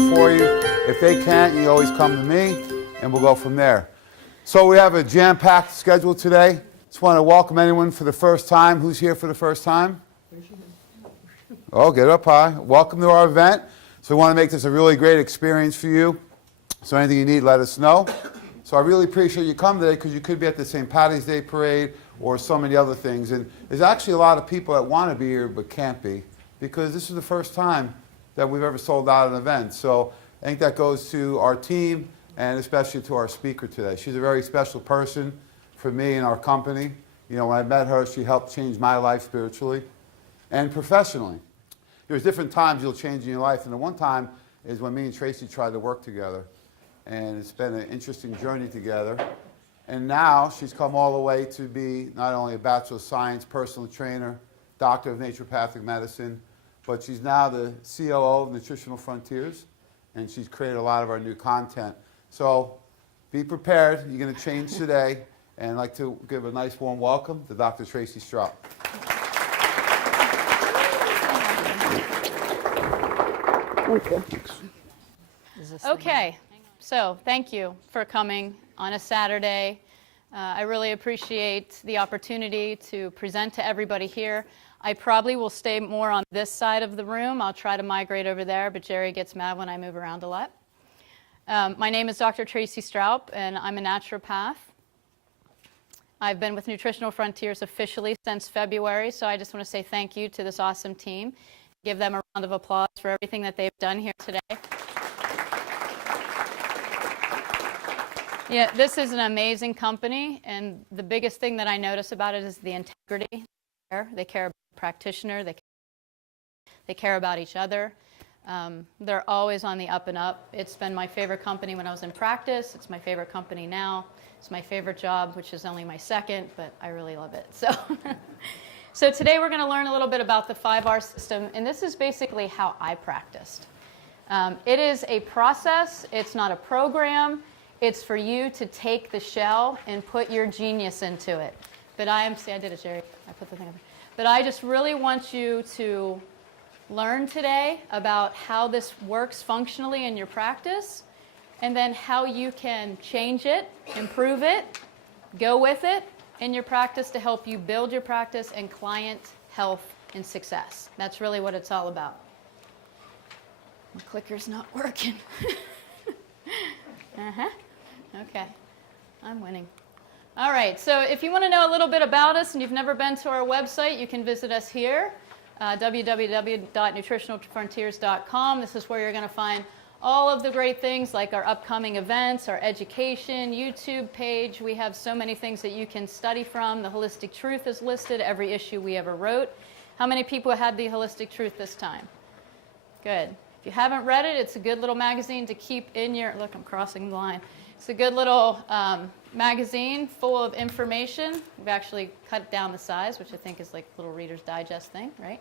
it for you. If they can't, you always come to me, and we'll go from there. So we have a jam-packed schedule today. Just want to welcome anyone for the first time. Who's here for the first time? Oh, get up high. Welcome to our event. So we want to make this a really great experience for you. So anything you need, let us know. So I really appreciate you coming today because you could be at the St. Patty's Day Parade or so many other things. And there's actually a lot of people that want to be here but can't be because this is the first time that we've ever sold out an event. So I think that goes to our team and especially to our speaker today. She's a very special person for me and our company. You know, when I met her, she helped change my life spiritually and professionally. There's different times you'll change in your life, and the one time is when me and Tracy tried to work together. And it's been an interesting journey together. And now she's come all the way to be not only a Bachelor of Science, personal trainer, Doctor of Naturopathic Medicine, but she's now the COO of Nutritional Frontiers, and she's created a lot of our new content. So be prepared. You're going to change today. And I'd like to give a nice warm welcome to Dr. Tracy Stroup. Okay, so thank you for coming on a Saturday. I really appreciate the opportunity to present to everybody here. I probably will stay more on this side of the room. I'll try to migrate over there, but Jerry gets mad when I move around a lot. My name is Dr. Tracy Stroup, and I'm a naturopath. I've been with Nutritional Frontiers officially since February, so I just want to say thank you to this awesome team. Give them a round of applause for everything that they've done here today. Yeah, this is an amazing company, and the biggest thing that I notice about it is the integrity. They care about the practitioner, they care about each other. They're always on the up and up. It's been my favorite company when I was in practice. It's my favorite company now. It's my favorite job, which is only my second, but I really love it. So today we're going to learn a little bit about the 5R system, and this is basically how I practiced. It is a process. It's not a program. It's for you to take the shell and put your genius into it. But I did it, Jerry. I put the thing up. But I just really want you to learn today about how this works functionally in your practice, and then how you can change it, improve it, go with it in your practice to help you build your practice and client health and success. That's really what it's all about. My clicker's not working. Okay, I'm winning. All right, so if you want to know a little bit about us and you've never been to our website, you can visit us here, www.nutritionalfrontiers.com. This is where you're going to find all of the great things like our upcoming events, our education, YouTube page. We have so many things that you can study from. The Holistic Truth is listed, every issue we ever wrote. How many people had the Holistic Truth this time? Good. If you haven't read it, it's a good little magazine to keep in your, look, I'm crossing the line. It's a good little magazine full of information. We've actually cut down the size, which I think is like a little Reader's Digest thing, right?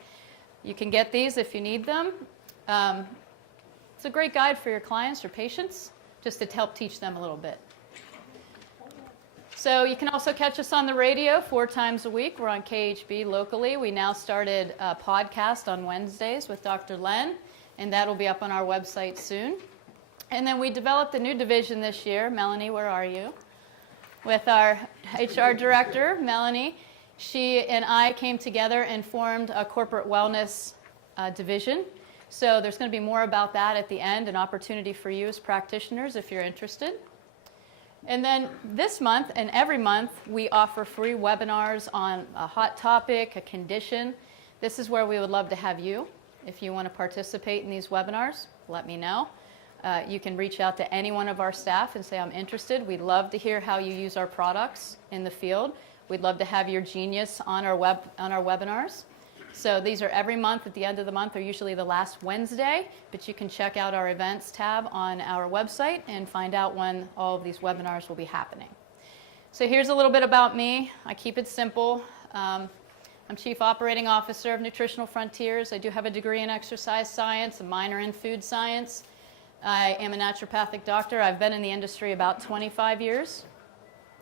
You can get these if you need them. It's a great guide for your clients or patients, just to help teach them a little bit. So you can also catch us on the radio 4 times a week. We're on KHB locally. We now started a podcast on Wednesdays with Dr. Len, and that'll be up on our website soon. And then we developed a new division this year. Melanie, where are you? With our HR director, Melanie. She and I came together and formed a corporate wellness division. So there's going to be more about that at the end, an opportunity for you as practitioners if you're interested. And then this month and every month, we offer free webinars on a hot topic, a condition. This is where we would love to have you. If you want to participate in these webinars, let me know. You can reach out to any one of our staff and say, I'm interested. We'd love to hear how you use our products in the field. We'd love to have your genius on our webinars. So these are every month at the end of the month, or usually the last Wednesday, but you can check out our events tab on our website and find out when all of these webinars will be happening. So here's a little bit about me. I keep it simple. I'm Chief Operating Officer of Nutritional Frontiers. I do have a degree in exercise science, a minor in food science. I am a naturopathic doctor. I've been in the industry about 25 years.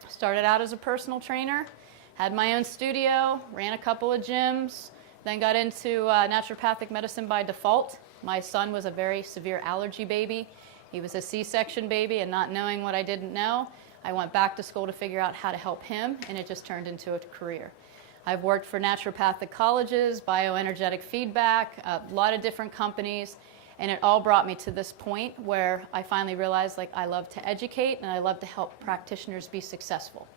Started out as a personal trainer, had my own studio, ran a couple of gyms, then got into naturopathic medicine by default My son was a very severe allergy baby. He was a C-section baby, and not knowing what I didn't know, I went back to school to figure out how to help him, and it just turned into a career. I've worked for naturopathic colleges, bioenergetic feedback, a lot of different companies, and it all brought me to this point where I finally realized like I love to educate and I love to help practitioners be successful.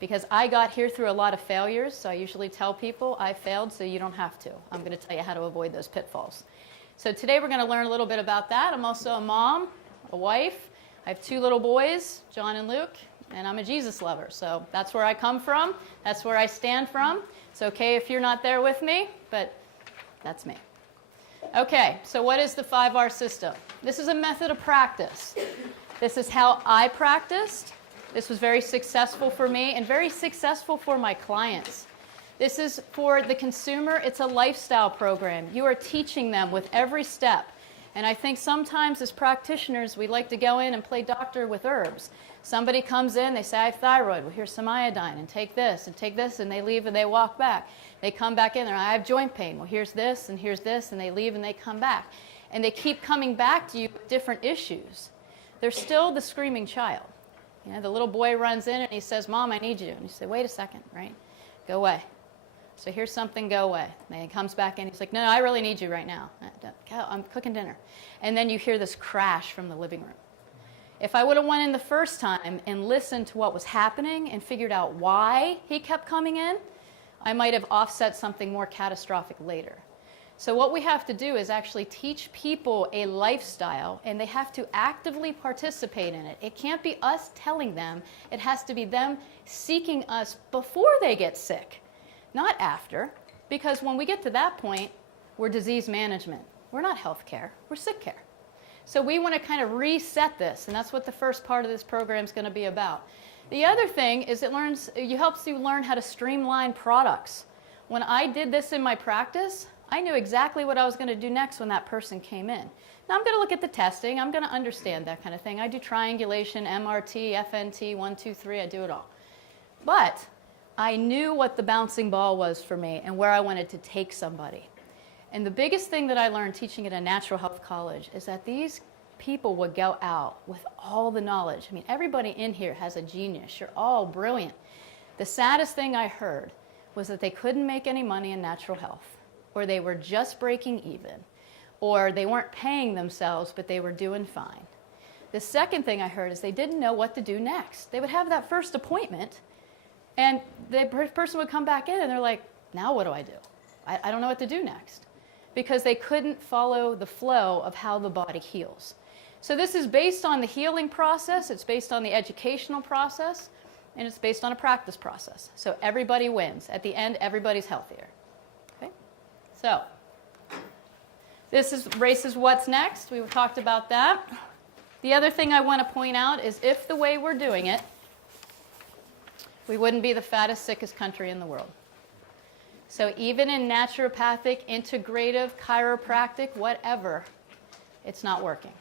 Because I got here through a lot of failures, so I usually tell people I failed so you don't have to. I'm going to tell you how to avoid those pitfalls. So today we're going to learn a little bit about that. I'm also a mom, a wife. I have 2 little boys, John and Luke, and I'm a Jesus lover. So that's where I come from. That's where I stand from. It's okay if you're not there with me, but that's me. Okay, so what is the 5R system? This is a method of practice. This is how I practiced. This was very successful for me and very successful for my clients. This is for the consumer. It's a lifestyle program. You are teaching them with every step. And I think sometimes as practitioners, we like to go in and play doctor with herbs. Somebody comes in, they say, I have thyroid. Well, here's some iodine, and take this, and they leave and they walk back. They come back in there, I have joint pain. Well, here's this, and they leave and they come back. And they keep coming back to you with different issues. They're still the screaming child. You know, the little boy runs in and he says, Mom, I need you. And you say, wait a second, right? Go away. So here's something, go away. And he comes back in, he's like, no, I really need you right now. I'm cooking dinner. And then you hear this crash from the living room. If I would have went in the first time and listened to what was happening and figured out why he kept coming in, I might have offset something more catastrophic later. So what we have to do is actually teach people a lifestyle, and they have to actively participate in it. It can't be us telling them. It has to be them seeking us before they get sick, not after. Because when we get to that point, we're disease management. We're not health care. We're sick care. So we want to kind of reset this, and that's what the first part of this program is going to be about. The other thing is it helps you learn how to streamline products. When I did this in my practice, I knew exactly what I was going to do next when that person came in. Now I'm going to look at the testing. I'm going to understand that kind of thing. I do triangulation, MRT, FNT, 1, 2, 3. I do it all. But I knew what the bouncing ball was for me and where I wanted to take somebody. And the biggest thing that I learned teaching at a natural health college is that these people would go out with all the knowledge. I mean, everybody in here has a genius. You're all brilliant. The saddest thing I heard was that they couldn't make any money in natural health, or they were just breaking even, or they weren't paying themselves, but they were doing fine. The second thing I heard is they didn't know what to do next. They would have that first appointment, and the person would come back in, and they're like, now what do I do? I don't know what to do next, because they couldn't follow the flow of how the body heals. So this is based on the healing process, it's based on the educational process, and it's based on a practice process. So everybody wins. At the end, everybody's healthier. Okay? So this is races what's next. We talked about that. The other thing I want to point out is if the way we're doing it, we wouldn't be the fattest, sickest country in the world. So even in naturopathic, integrative, chiropractic, whatever, it's not working.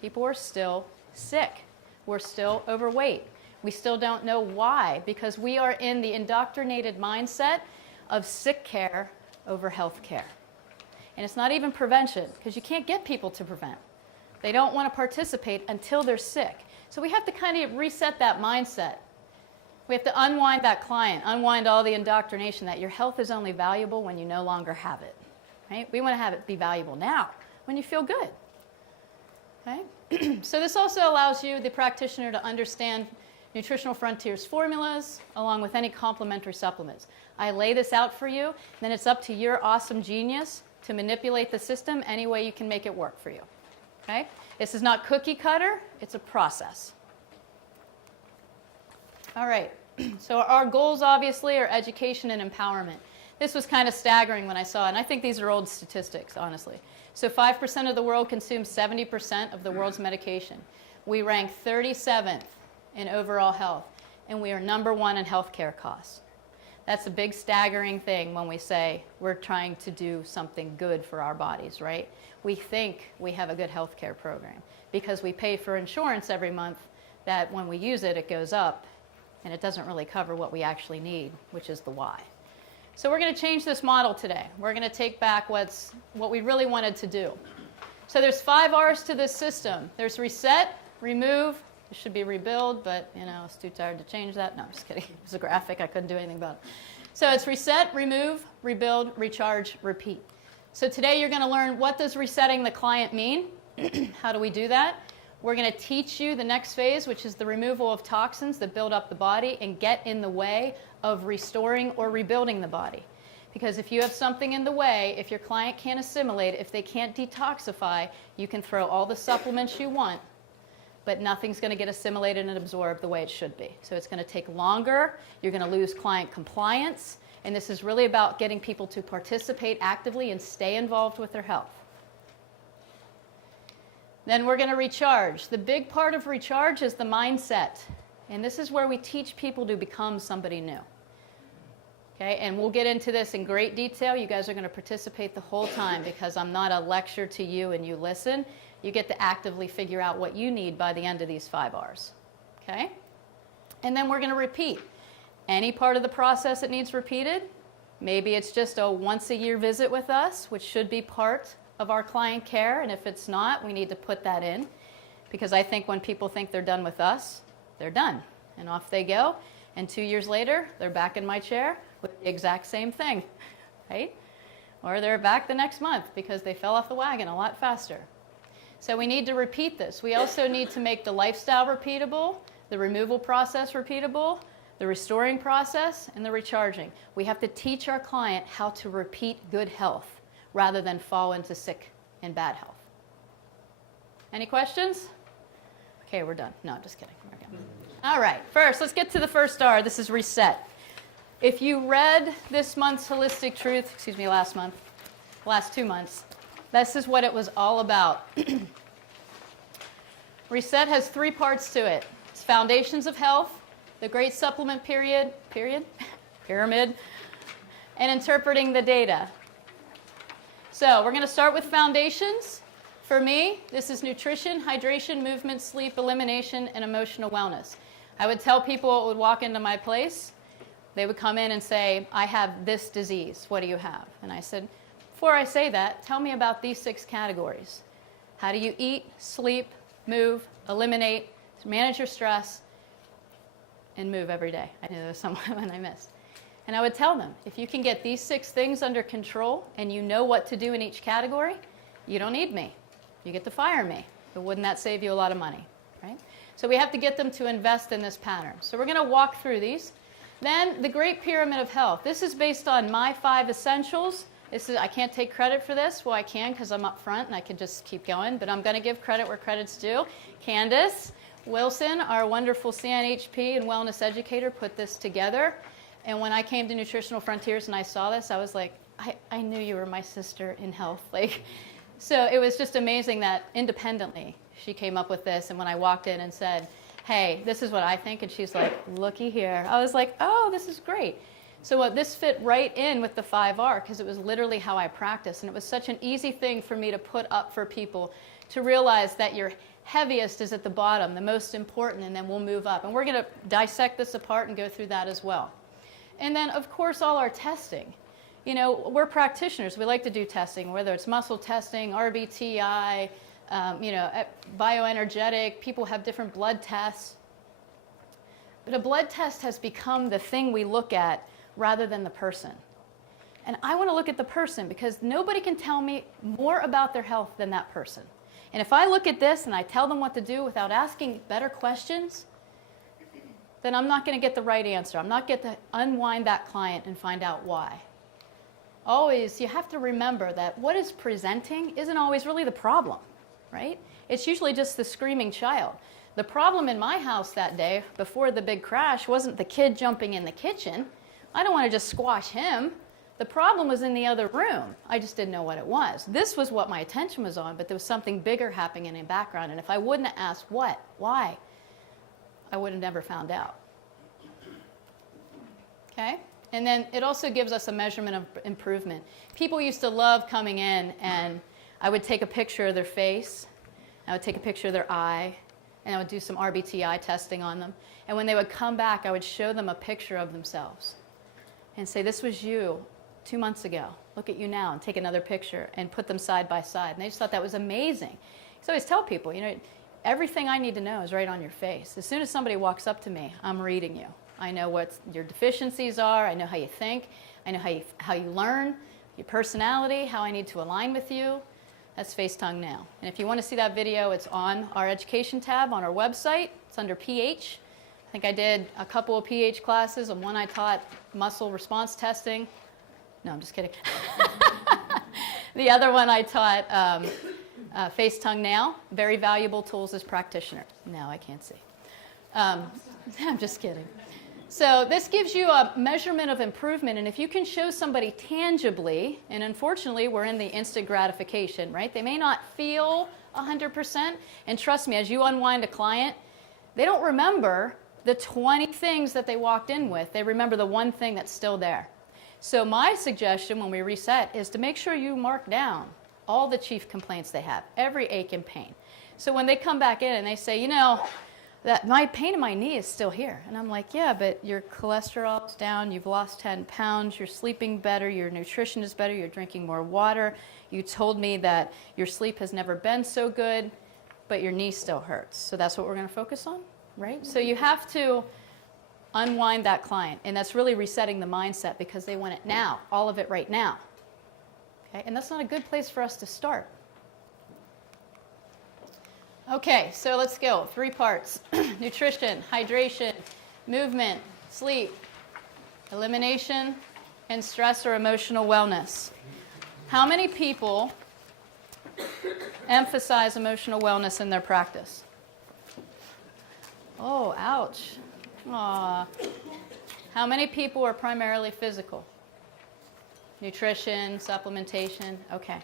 People are still sick. We're still overweight. We still don't know why, because we are in the indoctrinated mindset of sick care over health care. And it's not even prevention, because you can't get people to prevent. They don't want to participate until they're sick. So we have to kind of reset that mindset. We have to unwind that client, unwind all the indoctrination that your health is only valuable when you no longer have it. Right? We want to have it be valuable now, when you feel good. Okay? So this also allows you, the practitioner, to understand Nutritional Frontiers formulas, along with any complementary supplements. I lay this out for you, then it's up to your awesome genius to manipulate the system any way you can make it work for you. Okay? This is not cookie cutter, it's a process. All right, so our goals obviously are education and empowerment. This was kind of staggering when I saw it, and I think these are old statistics, honestly. So 5% of the world consumes 70% of the world's medication. We rank 37th in overall health, and we are #1 in healthcare costs. That's a big staggering thing when we say we're trying to do something good for our bodies, right? We think we have a good healthcare program because we pay for insurance every month that when we use it, it goes up, and it doesn't really cover what we actually need, which is the why. So we're going to change this model today. We're going to take back what we really wanted to do. So there's 5 R's to this system. There's reset, remove. It should be rebuild, but I was too tired to change that. No, I'm just kidding. It was a graphic. I couldn't do anything about it. So it's reset, remove, rebuild, recharge, repeat. So today you're going to learn, what does resetting the client mean? How do we do that? We're going to teach you the next phase, which is the removal of toxins that build up the body and get in the way of restoring or rebuilding the body. Because if you have something in the way, if your client can't assimilate, if they can't detoxify, you can throw all the supplements you want, but nothing's going to get assimilated and absorbed the way it should be. So it's going to take longer. You're going to lose client compliance. And this is really about getting people to participate actively and stay involved with their health. Then we're going to recharge. The big part of recharge is the mindset. And this is where we teach people to become somebody new. Okay, and we'll get into this in great detail. You guys are going to participate the whole time because I'm not a lecture to you and you listen. You get to actively figure out what you need by the end of these 5 R's. Okay? And then we're going to repeat. Any part of the process that needs repeated, maybe it's just a once-a-year visit with us, which should be part of our client care, and if it's not, we need to put that in, because I think when people think they're done with us, they're done, and off they go, and 2 years later, they're back in my chair with the exact same thing, right? Or they're back the next month because they fell off the wagon a lot faster. So we need to repeat this. We also need to make the lifestyle repeatable, the removal process repeatable, the restoring process, and the recharging. We have to teach our client how to repeat good health rather than fall into sick and bad health. Any questions? Okay, we're done. No, just kidding. Okay. All right, first, let's get to the first R. This is reset. If you read this month's Holistic Truth, last 2 months, this is what it was all about. Reset has 3 parts to it. It's foundations of health, the Great Supplement Pyramid, and interpreting the data. So we're going to start with foundations. For me, this is nutrition, hydration, movement, sleep, elimination, and emotional wellness. I would tell people who would walk into my place, they would come in and say, I have this disease. What do you have? And I said, before I say that, tell me about these 6 categories. How do you eat, sleep, move, eliminate, manage your stress, and move every day? I knew there was someone I missed. And I would tell them, if you can get these 6 things under control and you know what to do in each category, you don't need me. You get to fire me. But wouldn't that save you a lot of money, right? So we have to get them to invest in this pattern. So we're going to walk through these. Then the Great Pyramid of Health. This is based on my 5 essentials. I can't take credit for this. Well, I can because I'm up front and I can just keep going. But I'm going to give credit where credit's due. Candace Wilson, our wonderful CNHP and wellness educator, put this together. And when I came to Nutritional Frontiers and I saw this, I was like, I knew you were my sister in health. So it was just amazing that independently she came up with this. And when I walked in and said, hey, this is what I think, and she's like, looky here. I was like, oh, this is great. So this fit right in with the 5R because it was literally how I practice. And it was such an easy thing for me to put up for people to realize that your heaviest is at the bottom, the most important, and then we'll move up. And we're going to dissect this apart and go through that as well. And then, of course, all our testing. We're practitioners. We like to do testing, whether it's muscle testing, RBTI, bioenergetic. People have different blood tests. But a blood test has become the thing we look at rather than the person. And I want to look at the person because nobody can tell me more about their health than that person. And if I look at this and I tell them what to do without asking better questions, then I'm not going to get the right answer. I'm not going to unwind that client and find out why. Always, you have to remember that what is presenting isn't always really the problem, right? It's usually just the screaming child. The problem in my house that day, before the big crash, wasn't the kid jumping in the kitchen. I don't want to just squash him. The problem was in the other room. I just didn't know what it was. This was what my attention was on, but there was something bigger happening in the background. And if I wouldn't have asked what, why, I would have never found out. Okay? And then it also gives us a measurement of improvement. People used to love coming in, and I would take a picture of their face, I would take a picture of their eye, and I would do some RBTI testing on them. And when they would come back, I would show them a picture of themselves and say, this was you 2 months ago. Look at you now, and take another picture and put them side by side. And they just thought that was amazing. So I always tell people, everything I need to know is right on your face. As soon as somebody walks up to me, I'm reading you. I know what your deficiencies are. I know how you think. I know how you learn, your personality, how I need to align with you. That's Face Tongue Now. And if you want to see that video, it's on our education tab on our website. It's under PH. I think I did a couple of PH classes, and one I taught muscle response testing. No, I'm just kidding. The other one I taught Face Tongue Now, very valuable tools as practitioners. No, I can't see. I'm just kidding. So this gives you a measurement of improvement, and if you can show somebody tangibly, and unfortunately we're in the instant gratification, right? They may not feel 100%, and trust me, as you unwind a client, they don't remember the 20 things that they walked in with. They remember the one thing that's still there. So my suggestion when we reset is to make sure you mark down all the chief complaints they have, every ache and pain. So when they come back in and they say, that my pain in my knee is still here. And I'm like, yeah, but your cholesterol's down, you've lost 10 pounds, you're sleeping better, your nutrition is better, you're drinking more water. You told me that your sleep has never been so good, but your knee still hurts. So that's what we're going to focus on, right? So you have to unwind that client, and that's really resetting the mindset because they want it now, all of it right now. Okay? And that's not a good place for us to start. Okay, so let's go. 3 parts. Nutrition, hydration, movement, sleep, elimination, and stress or emotional wellness. How many people emphasize emotional wellness in their practice? Oh, ouch. Aw. How many people are primarily physical? Nutrition, supplementation. Okay.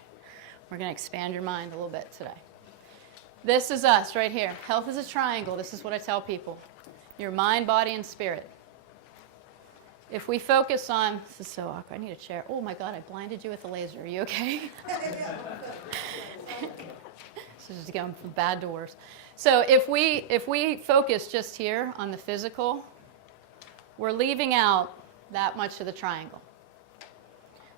We're going to expand your mind a little bit today. This is us right here. Health is a triangle. This is what I tell people. Your mind, body, and spirit. If we focus on, this is so awkward, I need a chair. Oh my God, I blinded you with a laser. Are you okay? This is going from bad to worse. So if we focus just here on the physical, we're leaving out that much of the triangle.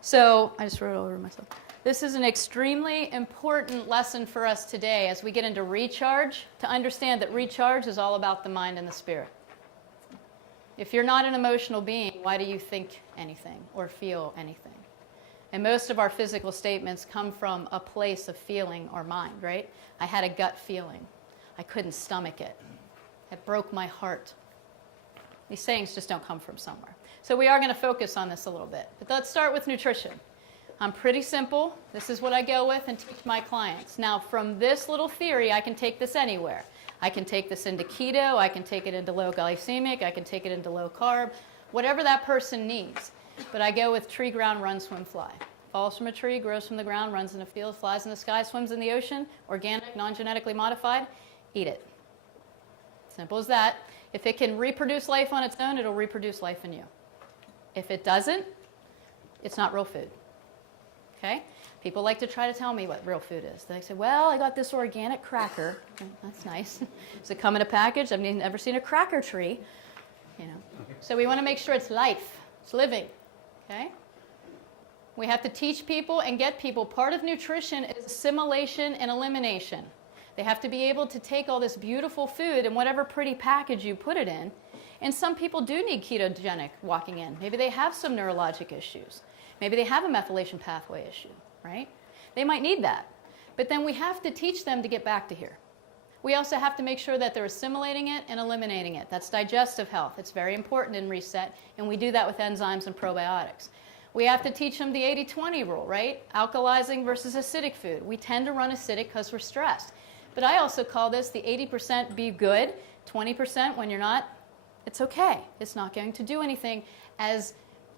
So I just wrote it over myself. This is an extremely important lesson for us today as we get into recharge, to understand that recharge is all about the mind and the spirit. If you're not an emotional being, why do you think anything or feel anything? And most of our physical statements come from a place of feeling or mind, right? I had a gut feeling. I couldn't stomach it. It broke my heart. These sayings just don't come from somewhere. So we are going to focus on this a little bit. But let's start with nutrition. I'm pretty simple. This is what I go with and teach my clients. Now, from this little theory, I can take this anywhere. I can take this into keto. I can take it into low glycemic. I can take it into low carb, whatever that person needs. But I go with tree, ground, run, swim, fly. Falls from a tree, grows from the ground, runs in a field, flies in the sky, swims in the ocean, organic, non-genetically modified, eat it. Simple as that. If it can reproduce life on its own, it'll reproduce life in you. If it doesn't, it's not real food. Okay? People like to try to tell me what real food is. They say, well, I got this organic cracker. That's nice. Does it come in a package? I've never seen a cracker tree. So we want to make sure it's life. It's living. Okay? We have to teach people and get people. Part of nutrition is assimilation and elimination. They have to be able to take all this beautiful food and whatever pretty package you put it in. And some people do need ketogenic walking in. Maybe they have some neurologic issues. Maybe they have a methylation pathway issue, right? They might need that. But then we have to teach them to get back to here. We also have to make sure that they're assimilating it and eliminating it. That's digestive health. It's very important in reset, and we do that with enzymes and probiotics. We have to teach them the 80-20 rule, right? Alkalizing versus acidic food. We tend to run acidic because we're stressed. But I also call this the 80% be good, 20% when you're not, it's okay. It's not going to do anything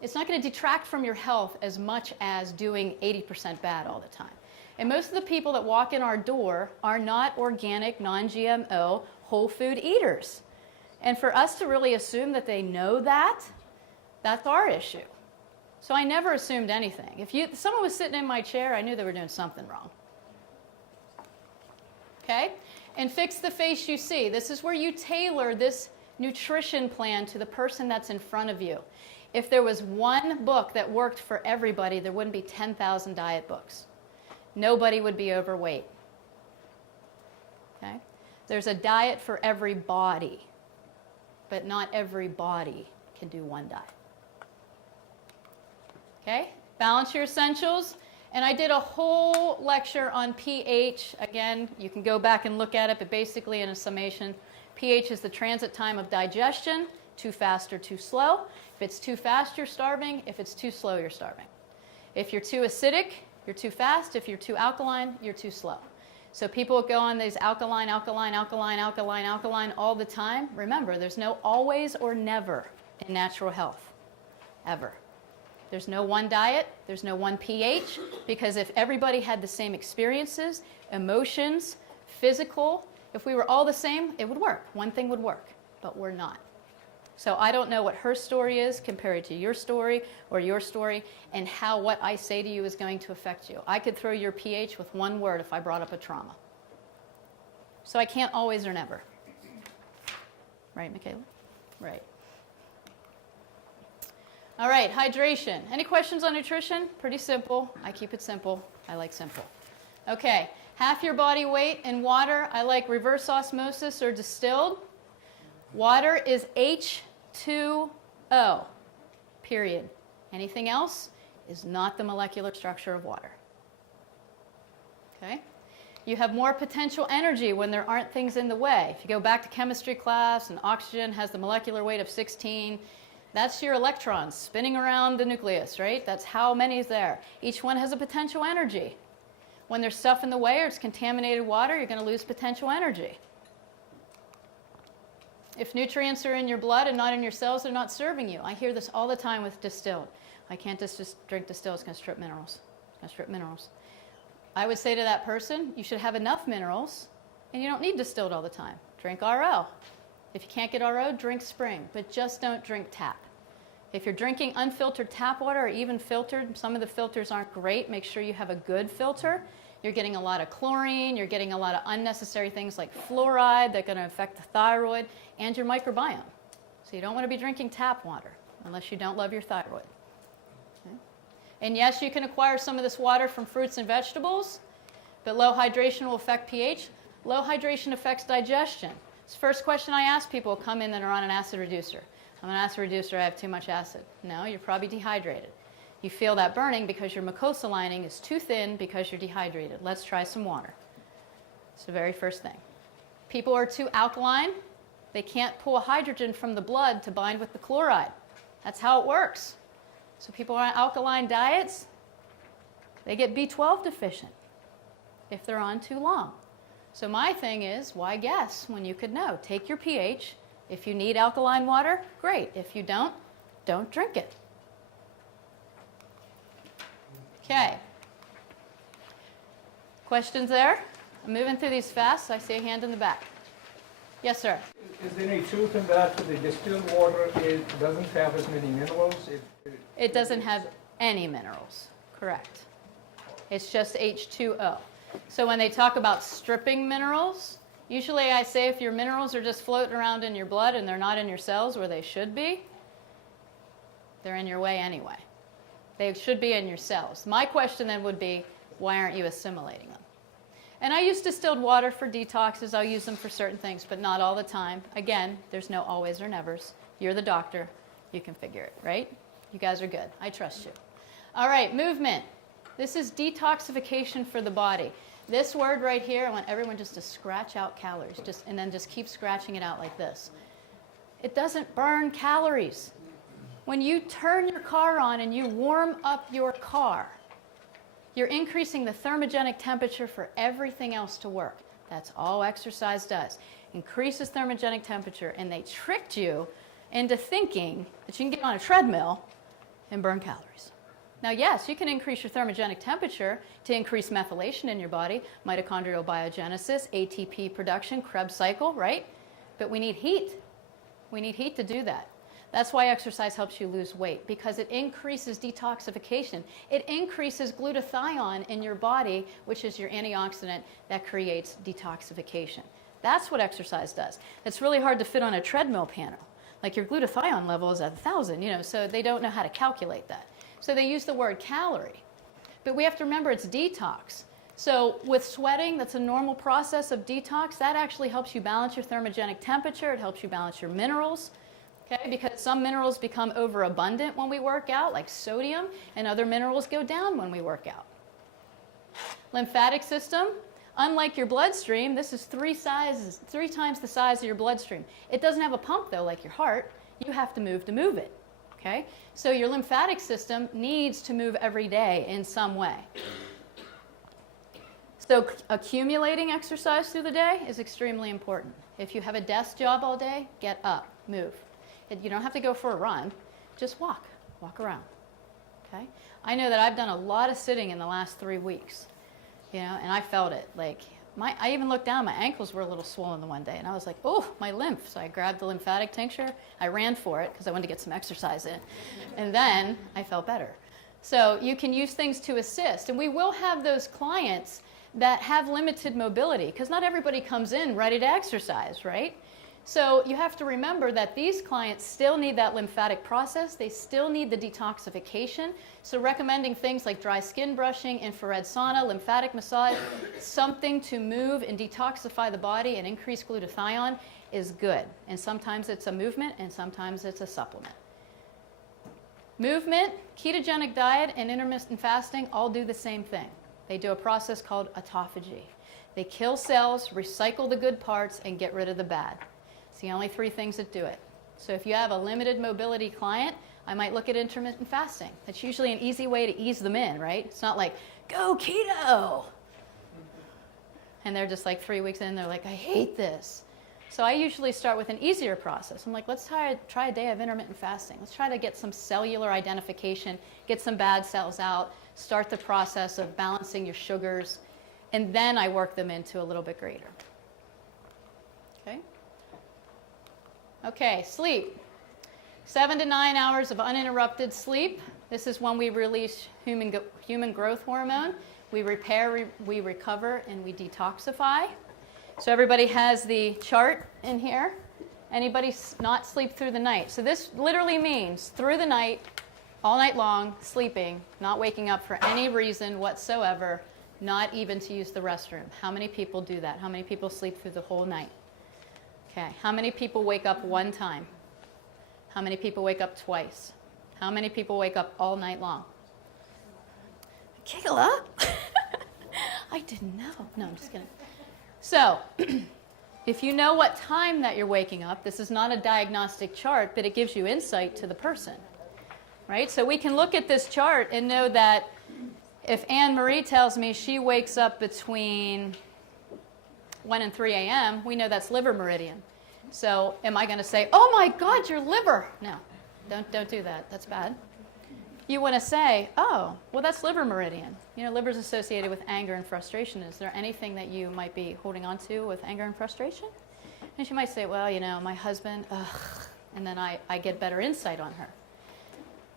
it's not going to detract from your health as much as doing 80% bad all the time. And most of the people that walk in our door are not organic, non-GMO, whole food eaters. And for us to really assume that they know that, that's our issue. So I never assumed anything. If someone was sitting in my chair, I knew they were doing something wrong. Okay? And fix the face you see. This is where you tailor this nutrition plan to the person that's in front of you. If there was one book that worked for everybody, there wouldn't be 10,000 diet books. Nobody would be overweight. Okay? There's a diet for every body, but not every body can do one diet. Okay? Balance your essentials. And I did a whole lecture on pH. Again, you can go back and look at it, but basically in a summation, pH is the transit time of digestion, too fast or too slow. If it's too fast, you're starving. If it's too slow, you're starving. If you're too acidic, you're too fast. If you're too alkaline, you're too slow. So people go on these alkaline all the time. Remember, there's no always or never in natural health, ever. There's no one diet, there's no one pH, because if everybody had the same experiences, emotions, physical, if we were all the same, it would work. One thing would work, but we're not. So I don't know what her story is compared to your story or your story, and how what I say to you is going to affect you. I could throw your pH with one word if I brought up a trauma. So I can't always or never. Right, Michaela? Right. All right, hydration. Any questions on nutrition? Pretty simple. I keep it simple. I like simple. Okay, half your body weight in water. I like reverse osmosis or distilled. Water is H2O, period. Anything else is not the molecular structure of water. Okay? You have more potential energy when there aren't things in the way. If you go back to chemistry class and oxygen has the molecular weight of 16, that's your electrons spinning around the nucleus, right? That's how many is there. Each one has a potential energy. When there's stuff in the way or it's contaminated water, you're going to lose potential energy. If nutrients are in your blood and not in your cells, they're not serving you. I hear this all the time with distilled. I can't just drink distilled, it's going to strip minerals. It's going to strip minerals. I would say to that person, you should have enough minerals, and you don't need distilled all the time. Drink RO. If you can't get RO, drink spring, but just don't drink tap. If you're drinking unfiltered tap water or even filtered, some of the filters aren't great. Make sure you have a good filter. You're getting a lot of chlorine. You're getting a lot of unnecessary things like fluoride that are going to affect the thyroid and your microbiome. So you don't want to be drinking tap water unless you don't love your thyroid. Okay? And yes, you can acquire some of this water from fruits and vegetables, but low hydration will affect pH. Low hydration affects digestion. It's the first question I ask people who come in that are on an acid reducer. I'm an acid reducer, I have too much acid. No, you're probably dehydrated. You feel that burning because your mucosal lining is too thin because you're dehydrated. Let's try some water. It's the very first thing. People are too alkaline. They can't pull hydrogen from the blood to bind with the chloride. That's how it works. So people on alkaline diets, they get B12 deficient if they're on too long. So my thing is, why guess when you could know? Take your pH. If you need alkaline water, great. If you don't drink it. Okay. Questions there? I'm moving through these fast, so I see a hand in the back. Yes, sir. Is there any truth in that the distilled water doesn't have as many minerals? It doesn't have any minerals, correct. It's just H2O. So when they talk about stripping minerals, usually I say if your minerals are just floating around in your blood and they're not in your cells where they should be, they're in your way anyway. They should be in your cells. My question then would be, why aren't you assimilating them? And I use distilled water for detoxes. I'll use them for certain things, but not all the time. Again, there's no always or nevers. You're the doctor. You can figure it, right? You guys are good. I trust you. All right, movement. This is detoxification for the body. This word right here, I want everyone just to scratch out calories, and then just keep scratching it out like this. It doesn't burn calories. When you turn your car on and you warm up your car, you're increasing the thermogenic temperature for everything else to work. That's all exercise does. Increases thermogenic temperature, and they tricked you into thinking that you can get on a treadmill and burn calories. Now, yes, you can increase your thermogenic temperature to increase methylation in your body, mitochondrial biogenesis, ATP production, Krebs cycle, right? But we need heat. We need heat to do that. That's why exercise helps you lose weight, because it increases detoxification. It increases glutathione in your body, which is your antioxidant that creates detoxification. That's what exercise does. It's really hard to fit on a treadmill panel. like your glutathione level is at 1,000, you know, so they don't know how to calculate that. So they use the word calorie. But we have to remember it's detox. So with sweating, that's a normal process of detox. That actually helps you balance your thermogenic temperature. It helps you balance your minerals. Okay, because some minerals become overabundant when we work out, like sodium, and other minerals go down when we work out. Lymphatic system, unlike your bloodstream, this is three times the size of your bloodstream. It doesn't have a pump, though, like your heart. You have to move it. Okay? So your lymphatic system needs to move every day in some way. So accumulating exercise through the day is extremely important. If you have a desk job all day, get up, move. You don't have to go for a run. Just walk around. Okay? I know that I've done a lot of sitting in the last 3 weeks, you know, and I felt it. Like, I even looked down, my ankles were a little swollen the one day, and I was like, oh, my lymph. So I grabbed the lymphatic tincture. I ran for it because I wanted to get some exercise in. And then I felt better. So you can use things to assist. And we will have those clients that have limited mobility, because not everybody comes in ready to exercise, right? So you have to remember that these clients still need that lymphatic process. They still need the detoxification. So recommending things like dry skin brushing, infrared sauna, lymphatic massage, something to move and detoxify the body and increase glutathione is good. And sometimes it's a movement and sometimes it's a supplement. Movement, ketogenic diet, and intermittent fasting all do the same thing. They do a process called autophagy. They kill cells, recycle the good parts, and get rid of the bad. It's the only 3 things that do it. So if you have a limited mobility client, I might look at intermittent fasting. That's usually an easy way to ease them in, right? It's not like, go keto. And they're just like 3 weeks in, they're like, I hate this. So I usually start with an easier process. I'm like, let's try a day of intermittent fasting. Let's try to get some cellular identification, get some bad cells out, start the process of balancing your sugars, and then I work them into a little bit greater. Okay? Okay, sleep. 7 to 9 hours of uninterrupted sleep. This is when we release human growth hormone. We repair, we recover, and we detoxify. So everybody has the chart in here. Anybody not sleep through the night? So this literally means through the night, all night long, sleeping, not waking up for any reason whatsoever, not even to use the restroom. How many people do that? How many people sleep through the whole night? Okay, how many people wake up 1 time? How many people wake up twice? How many people wake up all night long? Kayla? I didn't know. No, I'm just kidding. So, if you know what time that you're waking up, this is not a diagnostic chart, but it gives you insight to the person, right? So we can look at this chart and know that if Anne Marie tells me she wakes up between 1 and 3 a.m., we know that's liver meridian. So am I going to say, oh my God, your liver? No, don't do that. That's bad. You want to say, oh, well, that's liver meridian. You know, liver's associated with anger and frustration. Is there anything that you might be holding on to with anger and frustration? And she might say, well, you know, my husband, ugh, and then I get better insight on her.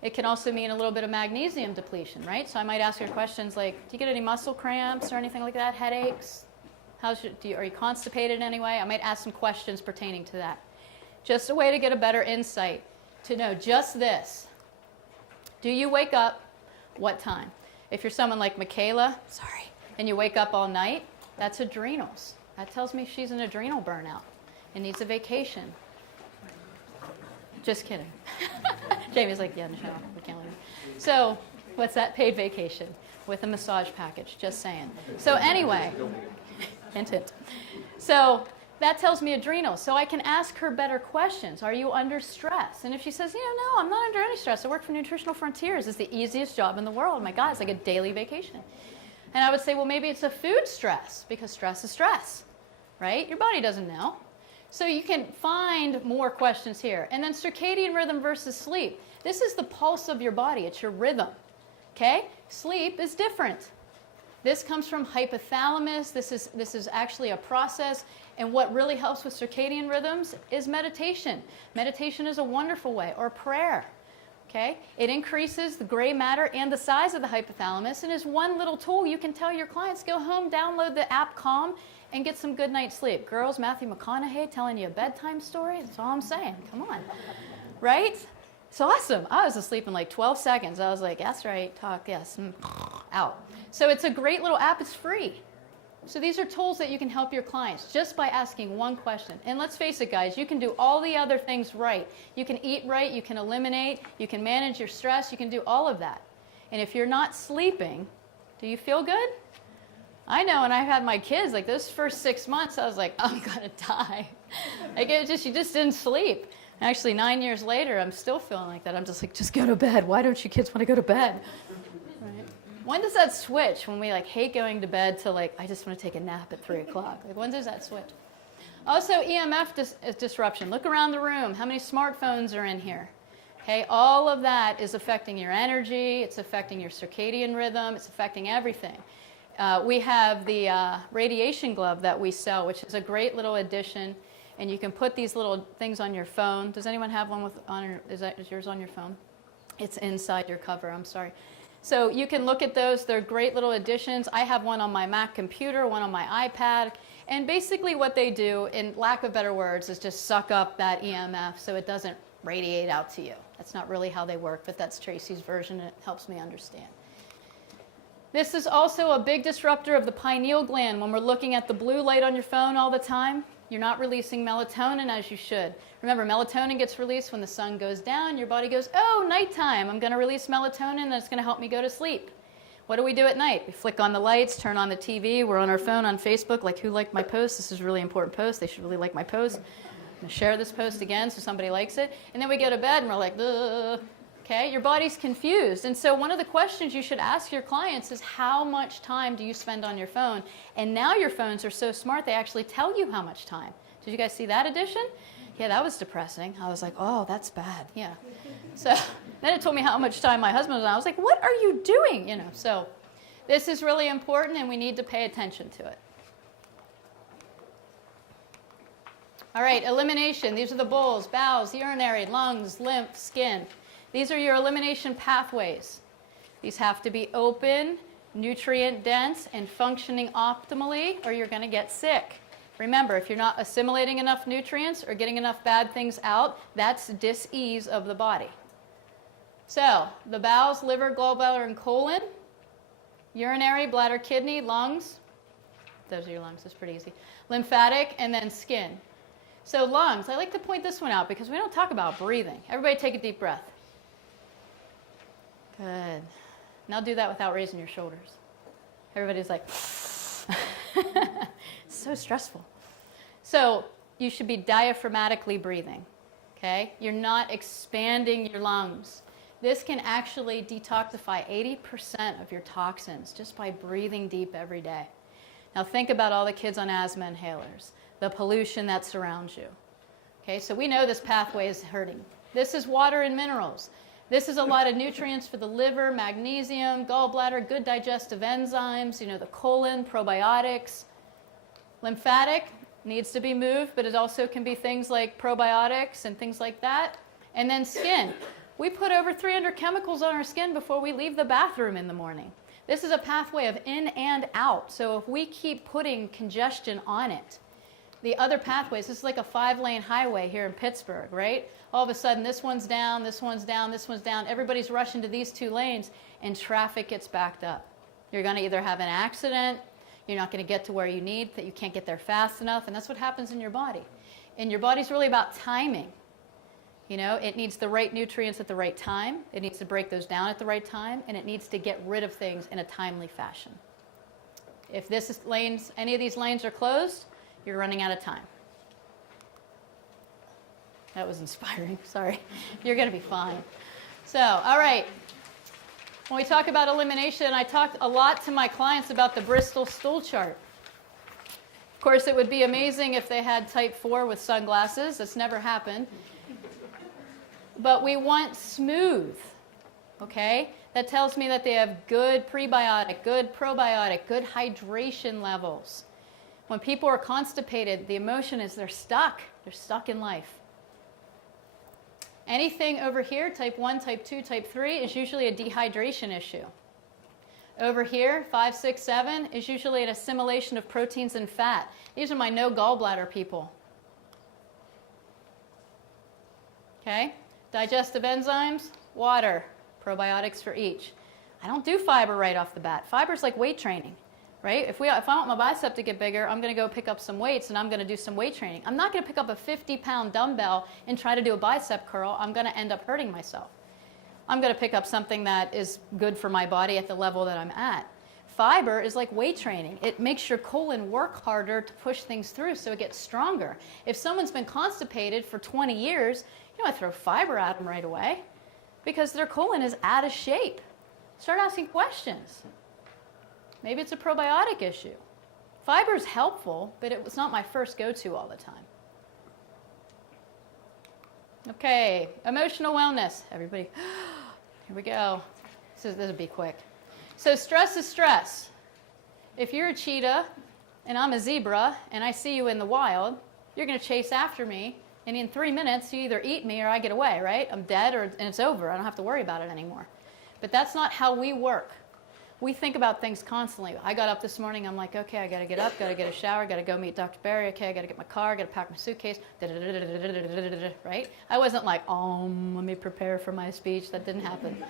It can also mean a little bit of magnesium depletion, right? So I might ask her questions like, do you get any muscle cramps or anything like that, headaches? Are you constipated in any way? I might ask some questions pertaining to that. Just a way to get a better insight, to know just this. Do you wake up? What time? If you're someone like Michaela, and you wake up all night, that's adrenals. That tells me she's an adrenal burnout and needs a vacation. Just kidding. Jamie's like, yeah, no, we can't leave. So, what's that? Paid vacation with a massage package, just saying. So anyway, hint, hint. So that tells me adrenals. So I can ask her better questions. Are you under stress? And if she says, no, I'm not under any stress. I work for Nutritional Frontiers. It's the easiest job in the world. My God, it's like a daily vacation. And I would say, well, maybe it's a food stress, because stress is stress, right? Your body doesn't know. So you can find more questions here. And then circadian rhythm versus sleep. This is the pulse of your body. It's your rhythm, okay? Sleep is different. This comes from hypothalamus. This is actually a process. And what really helps with circadian rhythms is meditation. Meditation is a wonderful way, or prayer, okay? It increases the gray matter and the size of the hypothalamus, and is one little tool you can tell your clients, go home, download the app Calm, and get some good night's sleep. Girls, Matthew McConaughey telling you a bedtime story, that's all I'm saying. Come on, right? It's awesome. I was asleep in like 12 seconds. I was like, that's right, talk, yes, out. So it's a great little app. It's free. So these are tools that you can help your clients just by asking one question. And let's face it, guys, you can do all the other things right. You can eat right, you can eliminate, you can manage your stress, you can do all of that. And if you're not sleeping, do you feel good? I know, and I've had my kids, like those first 6 months, I was like, I'm gonna die. Like you just didn't sleep. Actually, 9 years later, I'm still feeling like that. I'm just like, just go to bed. Why don't you kids want to go to bed? Right? When does that switch? When we like hate going to bed to like, I just want to take a nap at 3 o'clock. Like when does that switch? Also, EMF disruption. Look around the room. How many smartphones are in here? Okay, all of that is affecting your energy. It's affecting your circadian rhythm. It's affecting everything. We have the radiation glove that we sell, which is a great little addition. And you can put these little things on your phone. Does anyone have one is yours on your phone? It's inside your cover, I'm sorry. So you can look at those. They're great little additions. I have one on my Mac computer, one on my iPad. And basically what they do, in lack of better words, is just suck up that EMF so it doesn't radiate out to you. That's not really how they work, but that's Tracy's version, and it helps me understand. This is also a big disruptor of the pineal gland. When we're looking at the blue light on your phone all the time, you're not releasing melatonin as you should. Remember, melatonin gets released when the sun goes down. Your body goes, oh, nighttime. I'm going to release melatonin, and it's going to help me go to sleep. What do we do at night? We flick on the lights, turn on the TV. We're on our phone on Facebook, like, who liked my post? This is a really important post. They should really like my post. I'm going to share this post again so somebody likes it. And then we go to bed, and we're like, ugh. Okay, your body's confused. And so one of the questions you should ask your clients is, how much time do you spend on your phone? And now your phones are so smart, they actually tell you how much time. Did you guys see that addition? Yeah, that was depressing. I was like, oh, that's bad. Yeah. So then it told me how much time my husband was on. I was like, what are you doing? You know, so this is really important, and we need to pay attention to it. All right, elimination. These are the bowels, bowels, urinary, lungs, lymph, skin. These are your elimination pathways. These have to be open, nutrient dense, and functioning optimally, or you're going to get sick. Remember, if you're not assimilating enough nutrients or getting enough bad things out, that's dis-ease of the body. So, the bowels, liver, gallbladder, and colon, urinary, bladder, kidney, lungs. Those are your lungs, that's pretty easy. Lymphatic, and then skin. So lungs, I like to point this one out because we don't talk about breathing. Everybody take a deep breath. Good. Now do that without raising your shoulders. Everybody's like, it's so stressful. So you should be diaphragmatically breathing, okay? You're not expanding your lungs. This can actually detoxify 80% of your toxins just by breathing deep every day. Now think about all the kids on asthma inhalers, the pollution that surrounds you. Okay, so we know this pathway is hurting. This is water and minerals. This is a lot of nutrients for the liver, magnesium, gallbladder, good digestive enzymes, you know, the colon, probiotics. Lymphatic needs to be moved, but it also can be things like probiotics and things like that. And then skin. We put over 300 chemicals on our skin before we leave the bathroom in the morning. This is a pathway of in and out. So if we keep putting congestion on it, the other pathways, this is like a 5-lane highway here in Pittsburgh, right? All of a sudden, this one's down, this one's down, this one's down. Everybody's rushing to these 2 lanes, and traffic gets backed up. You're going to either have an accident, you're not going to get to where you need, that you can't get there fast enough, and that's what happens in your body. And your body's really about timing. You know, it needs the right nutrients at the right time, it needs to break those down at the right time, and it needs to get rid of things in a timely fashion. If any of these lanes are closed, you're running out of time. That was inspiring, sorry. You're going to be fine. So, all right. When we talk about elimination, I talked a lot to my clients about the Bristol stool chart. Of course, it would be amazing if they had type 4 with sunglasses. That's never happened. But we want smooth, okay? That tells me that they have good prebiotic, good probiotic, good hydration levels. When people are constipated, the emotion is they're stuck in life. Anything over here, type 1, type 2, type 3, is usually a dehydration issue. Over here, 5, 6, 7 is usually an assimilation of proteins and fat. These are my no gallbladder people. Okay? Digestive enzymes, water, probiotics for each. I don't do fiber right off the bat. Fiber is like weight training, right? If I want my bicep to get bigger, I'm going to go pick up some weights and I'm going to do some weight training. I'm not going to pick up a 50-pound dumbbell and try to do a bicep curl. I'm going to end up hurting myself. I'm going to pick up something that is good for my body at the level that I'm at. Fiber is like weight training. It makes your colon work harder to push things through so it gets stronger. If someone's been constipated for 20 years, you don't throw fiber at them right away because their colon is out of shape. Start asking questions. Maybe it's a probiotic issue. Fiber is helpful, but it was not my first go-to all the time. Okay, emotional wellness. Everybody, here we go. This will be quick. So stress is stress. If you're a cheetah and I'm a zebra and I see you in the wild, you're going to chase after me, and in 3 minutes you either eat me or I get away, right? I'm dead and it's over. I don't have to worry about it anymore. But that's not how we work. We think about things constantly. I got up this morning, I'm like, okay, I got to get up, got to get a shower, got to go meet Dr. Barry, okay, I got to get my car, got to pack my suitcase, right? I wasn't like, let me prepare for my speech. That didn't happen.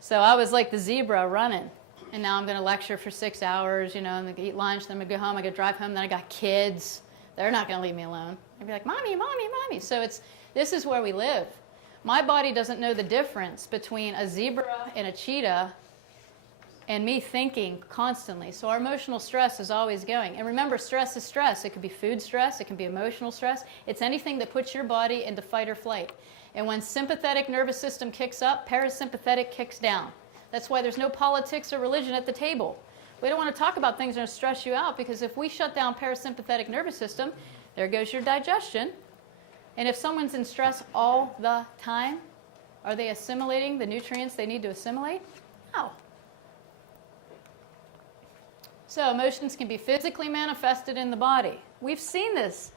So I was like the zebra running. And now I'm going to lecture for 6 hours, I'm going to eat lunch, then I'm going to go home, I got to drive home, then I got kids. They're not going to leave me alone. They'll be like, mommy, mommy, mommy. So this is where we live. My body doesn't know the difference between a zebra and a cheetah and me thinking constantly. So our emotional stress is always going. And remember, stress is stress. It could be food stress. It can be emotional stress. It's anything that puts your body into fight or flight. And when sympathetic nervous system kicks up, parasympathetic kicks down. That's why there's no politics or religion at the table. We don't want to talk about things that are going to stress you out, because if we shut down parasympathetic nervous system, there goes your digestion. And if someone's in stress all the time, are they assimilating the nutrients they need to assimilate? No. So emotions can be physically manifested in the body. We've seen this.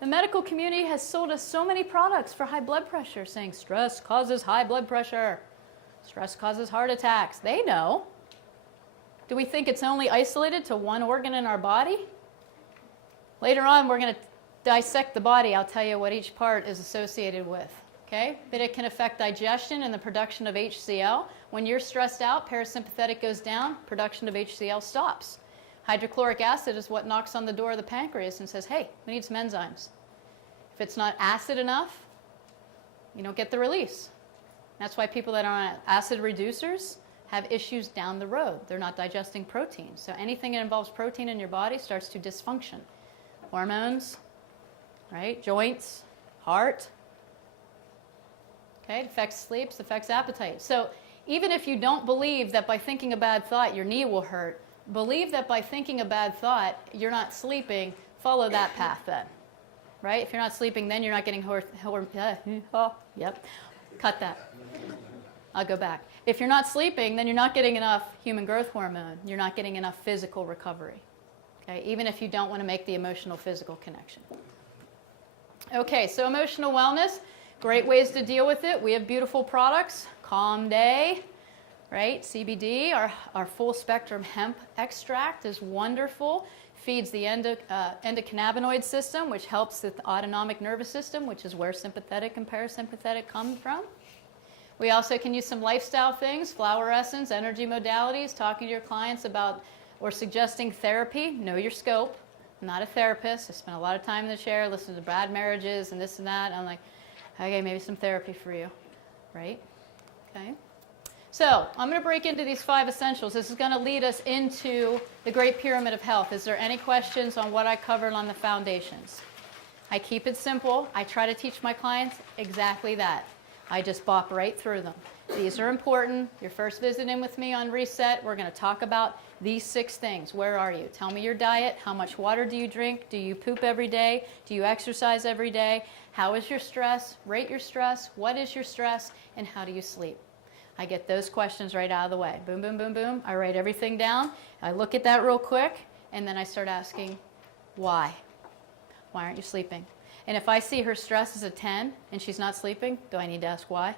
The medical community has sold us so many products for high blood pressure, saying stress causes high blood pressure. Stress causes heart attacks. They know. Do we think it's only isolated to one organ in our body? Later on, we're going to dissect the body. I'll tell you what each part is associated with. Okay? But it can affect digestion and the production of HCl. When you're stressed out, parasympathetic goes down, production of HCl stops. Hydrochloric acid is what knocks on the door of the pancreas and says, hey, we need some enzymes. If it's not acid enough, you don't get the release. That's why people that are on acid reducers have issues down the road. They're not digesting protein. So anything that involves protein in your body starts to dysfunction. Hormones, right? Joints, heart. Okay, it affects sleep, it affects appetite. So even if you don't believe that by thinking a bad thought your knee will hurt, believe that by thinking a bad thought you're not sleeping, follow that path then. Right? If you're not sleeping, then you're not getting yep. Cut that. I'll go back. If you're not sleeping, then you're not getting enough human growth hormone. You're not getting enough physical recovery. Okay? Even if you don't want to make the emotional physical connection. Okay, so emotional wellness, great ways to deal with it. We have beautiful products. Calm Day, right? CBD, our full spectrum hemp extract is wonderful. Feeds the endocannabinoid system, which helps with the autonomic nervous system, which is where sympathetic and parasympathetic come from. We also can use some lifestyle things, flower essence, energy modalities, talking to your clients about or suggesting therapy. Know your scope. I'm not a therapist. I spend a lot of time in the chair, listening to bad marriages and this and that. I'm like, okay, maybe some therapy for you, right? Okay. So I'm going to break into these 5 essentials. This is going to lead us into the Great Pyramid of Health. Is there any questions on what I covered on the foundations? I keep it simple. I try to teach my clients exactly that. I just bop right through them. These are important. Your first visit in with me on Reset, we're going to talk about these 6 things. Where are you? Tell me your diet. How much water do you drink? Do you poop every day? Do you exercise every day? How is your stress? Rate your stress. What is your stress? And how do you sleep? I get those questions right out of the way. Boom, boom, boom, boom. I write everything down. I look at that real quick, and then I start asking, why? Why aren't you sleeping? And if I see her stress is a 10 and she's not sleeping, do I need to ask why?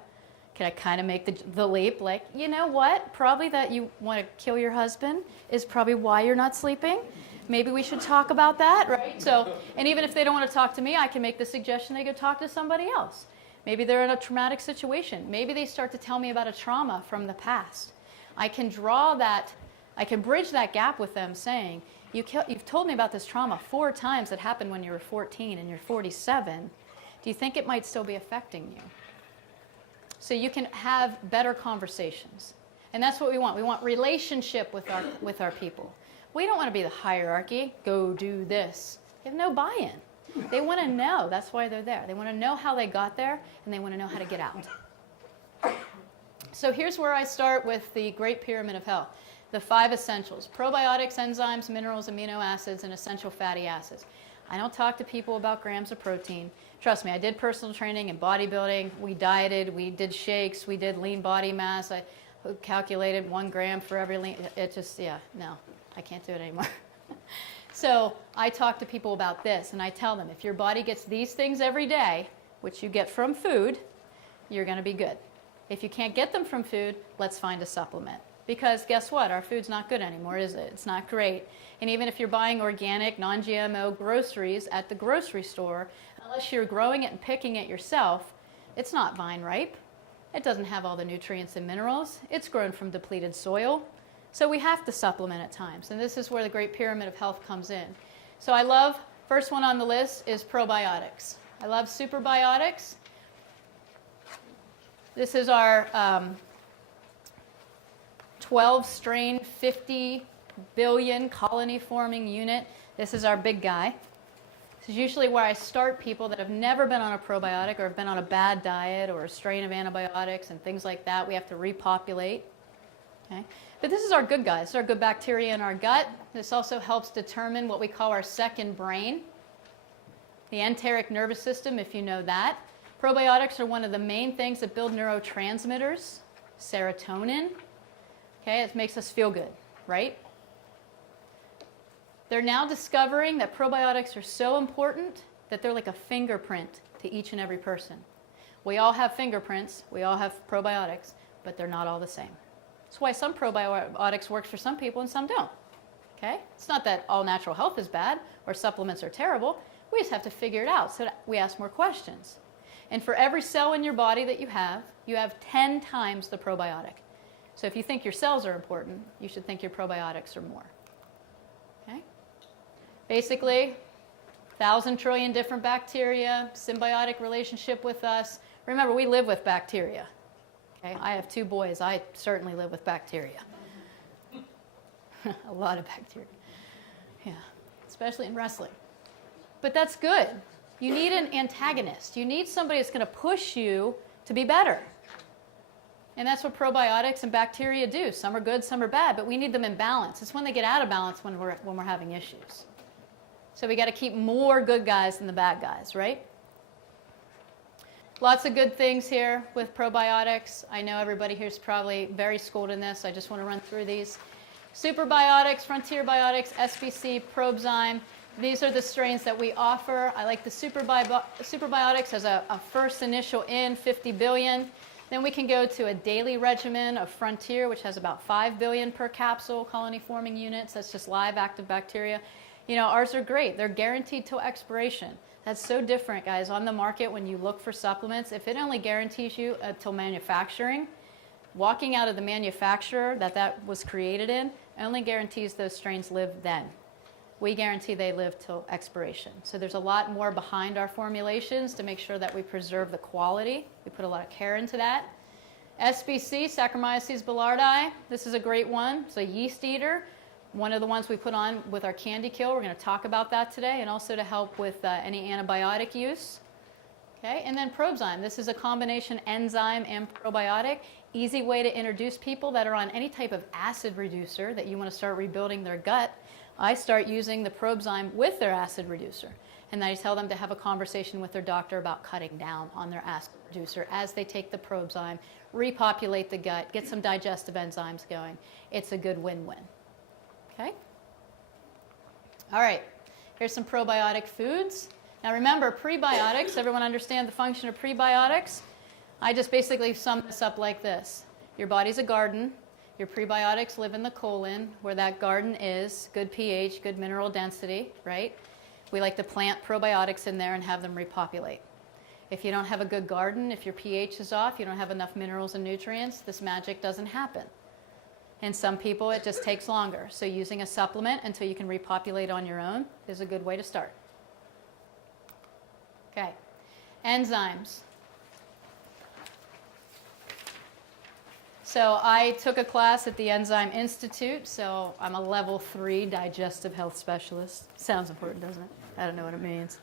Can I kind of make the leap? Like, you know what? Probably that you want to kill your husband is probably why you're not sleeping. Maybe we should talk about that, right? So, and even if they don't want to talk to me, I can make the suggestion they go talk to somebody else. Maybe they're in a traumatic situation. Maybe they start to tell me about a trauma from the past. I can draw that, I can bridge that gap with them saying, you've told me about this trauma 4 times that happened when you were 14 and you're 47. Do you think it might still be affecting you? So you can have better conversations. And that's what we want. We want relationship with our people. We don't want to be the hierarchy, go do this. They have no buy-in. They want to know. That's why they're there. They want to know how they got there, and they want to know how to get out. So here's where I start with the Great Pyramid of Health. The 5 essentials: probiotics, enzymes, minerals, amino acids, and essential fatty acids. I don't talk to people about grams of protein. Trust me, I did personal training and bodybuilding. We dieted, we did shakes, we did lean body mass. I calculated 1 gram for every lean. It just, yeah, no, I can't do it anymore. So I talk to people about this, and I tell them, if your body gets these things every day, which you get from food, you're going to be good. If you can't get them from food, let's find a supplement. Because guess what? Our food's not good anymore, is it? It's not great. And even if you're buying organic, non-GMO groceries at the grocery store, unless you're growing it and picking it yourself, it's not vine ripe. It doesn't have all the nutrients and minerals. It's grown from depleted soil. So we have to supplement at times. And this is where the Great Pyramid of Health comes in. So I love, first one on the list is probiotics. I love superbiotics. This is our 12-strain, 50 billion colony-forming unit. This is our big guy. This is usually where I start people that have never been on a probiotic or have been on a bad diet or a strain of antibiotics and things like that. We have to repopulate. Okay? But this is our good guys. This is our good bacteria in our gut. This also helps determine what we call our second brain, the enteric nervous system, if you know that. Probiotics are one of the main things that build neurotransmitters, serotonin. Okay, it makes us feel good, right? They're now discovering that probiotics are so important that they're like a fingerprint to each and every person. We all have fingerprints, we all have probiotics, but they're not all the same. That's why some probiotics work for some people and some don't. Okay? It's not that all natural health is bad or supplements are terrible. We just have to figure it out so that we ask more questions. And for every cell in your body that you have 10 times the probiotic. So if you think your cells are important, you should think your probiotics are more. Okay? Basically, 1,000 trillion different bacteria, symbiotic relationship with us. Remember, we live with bacteria. Okay? I have 2 boys. I certainly live with bacteria. A lot of bacteria. Yeah, especially in wrestling. But that's good. You need an antagonist. You need somebody that's going to push you to be better. And that's what probiotics and bacteria do. Some are good, some are bad, but we need them in balance. It's when they get out of balance when we're having issues. So we got to keep more good guys than the bad guys, right? Lots of good things here with probiotics. I know everybody here is probably very schooled in this. I just want to run through these. Superbiotics, Frontier Biotics, SBC, Probzyme. These are the strains that we offer. I like the Superbiotics as a first initial in, 50 billion. Then we can go to a daily regimen of Frontier, which has about 5 billion per capsule colony-forming units. That's just live active bacteria. You know, ours are great. They're guaranteed till expiration. That's so different, guys. On the market, when you look for supplements, if it only guarantees you till manufacturing, walking out of the manufacturer that was created in only guarantees those strains live then. We guarantee they live till expiration. So there's a lot more behind our formulations to make sure that we preserve the quality. We put a lot of care into that. SBC, Saccharomyces boulardii. This is a great one. It's a yeast eater. One of the ones we put on with our Candy Kill. We're going to talk about that today, and also to help with any antibiotic use. Okay, and then Probzyme. This is a combination enzyme and probiotic. Easy way to introduce people that are on any type of acid reducer that you want to start rebuilding their gut. I start using the Probzyme with their acid reducer. And I tell them to have a conversation with their doctor about cutting down on their acid reducer as they take the Probzyme, repopulate the gut, get some digestive enzymes going. It's a good win-win. Okay? All right, here's some probiotic foods. Now remember, prebiotics, everyone understand the function of prebiotics? I just basically sum this up like this. Your body's a garden. Your prebiotics live in the colon, where that garden is, good pH, good mineral density, right? We like to plant probiotics in there and have them repopulate. If you don't have a good garden, if your pH is off, you don't have enough minerals and nutrients, this magic doesn't happen. And some people, it just takes longer. So using a supplement until you can repopulate on your own is a good way to start. Okay, enzymes. So I took a class at the Enzyme Institute, so I'm a level 3 digestive health specialist. Sounds important, doesn't it? I don't know what it means.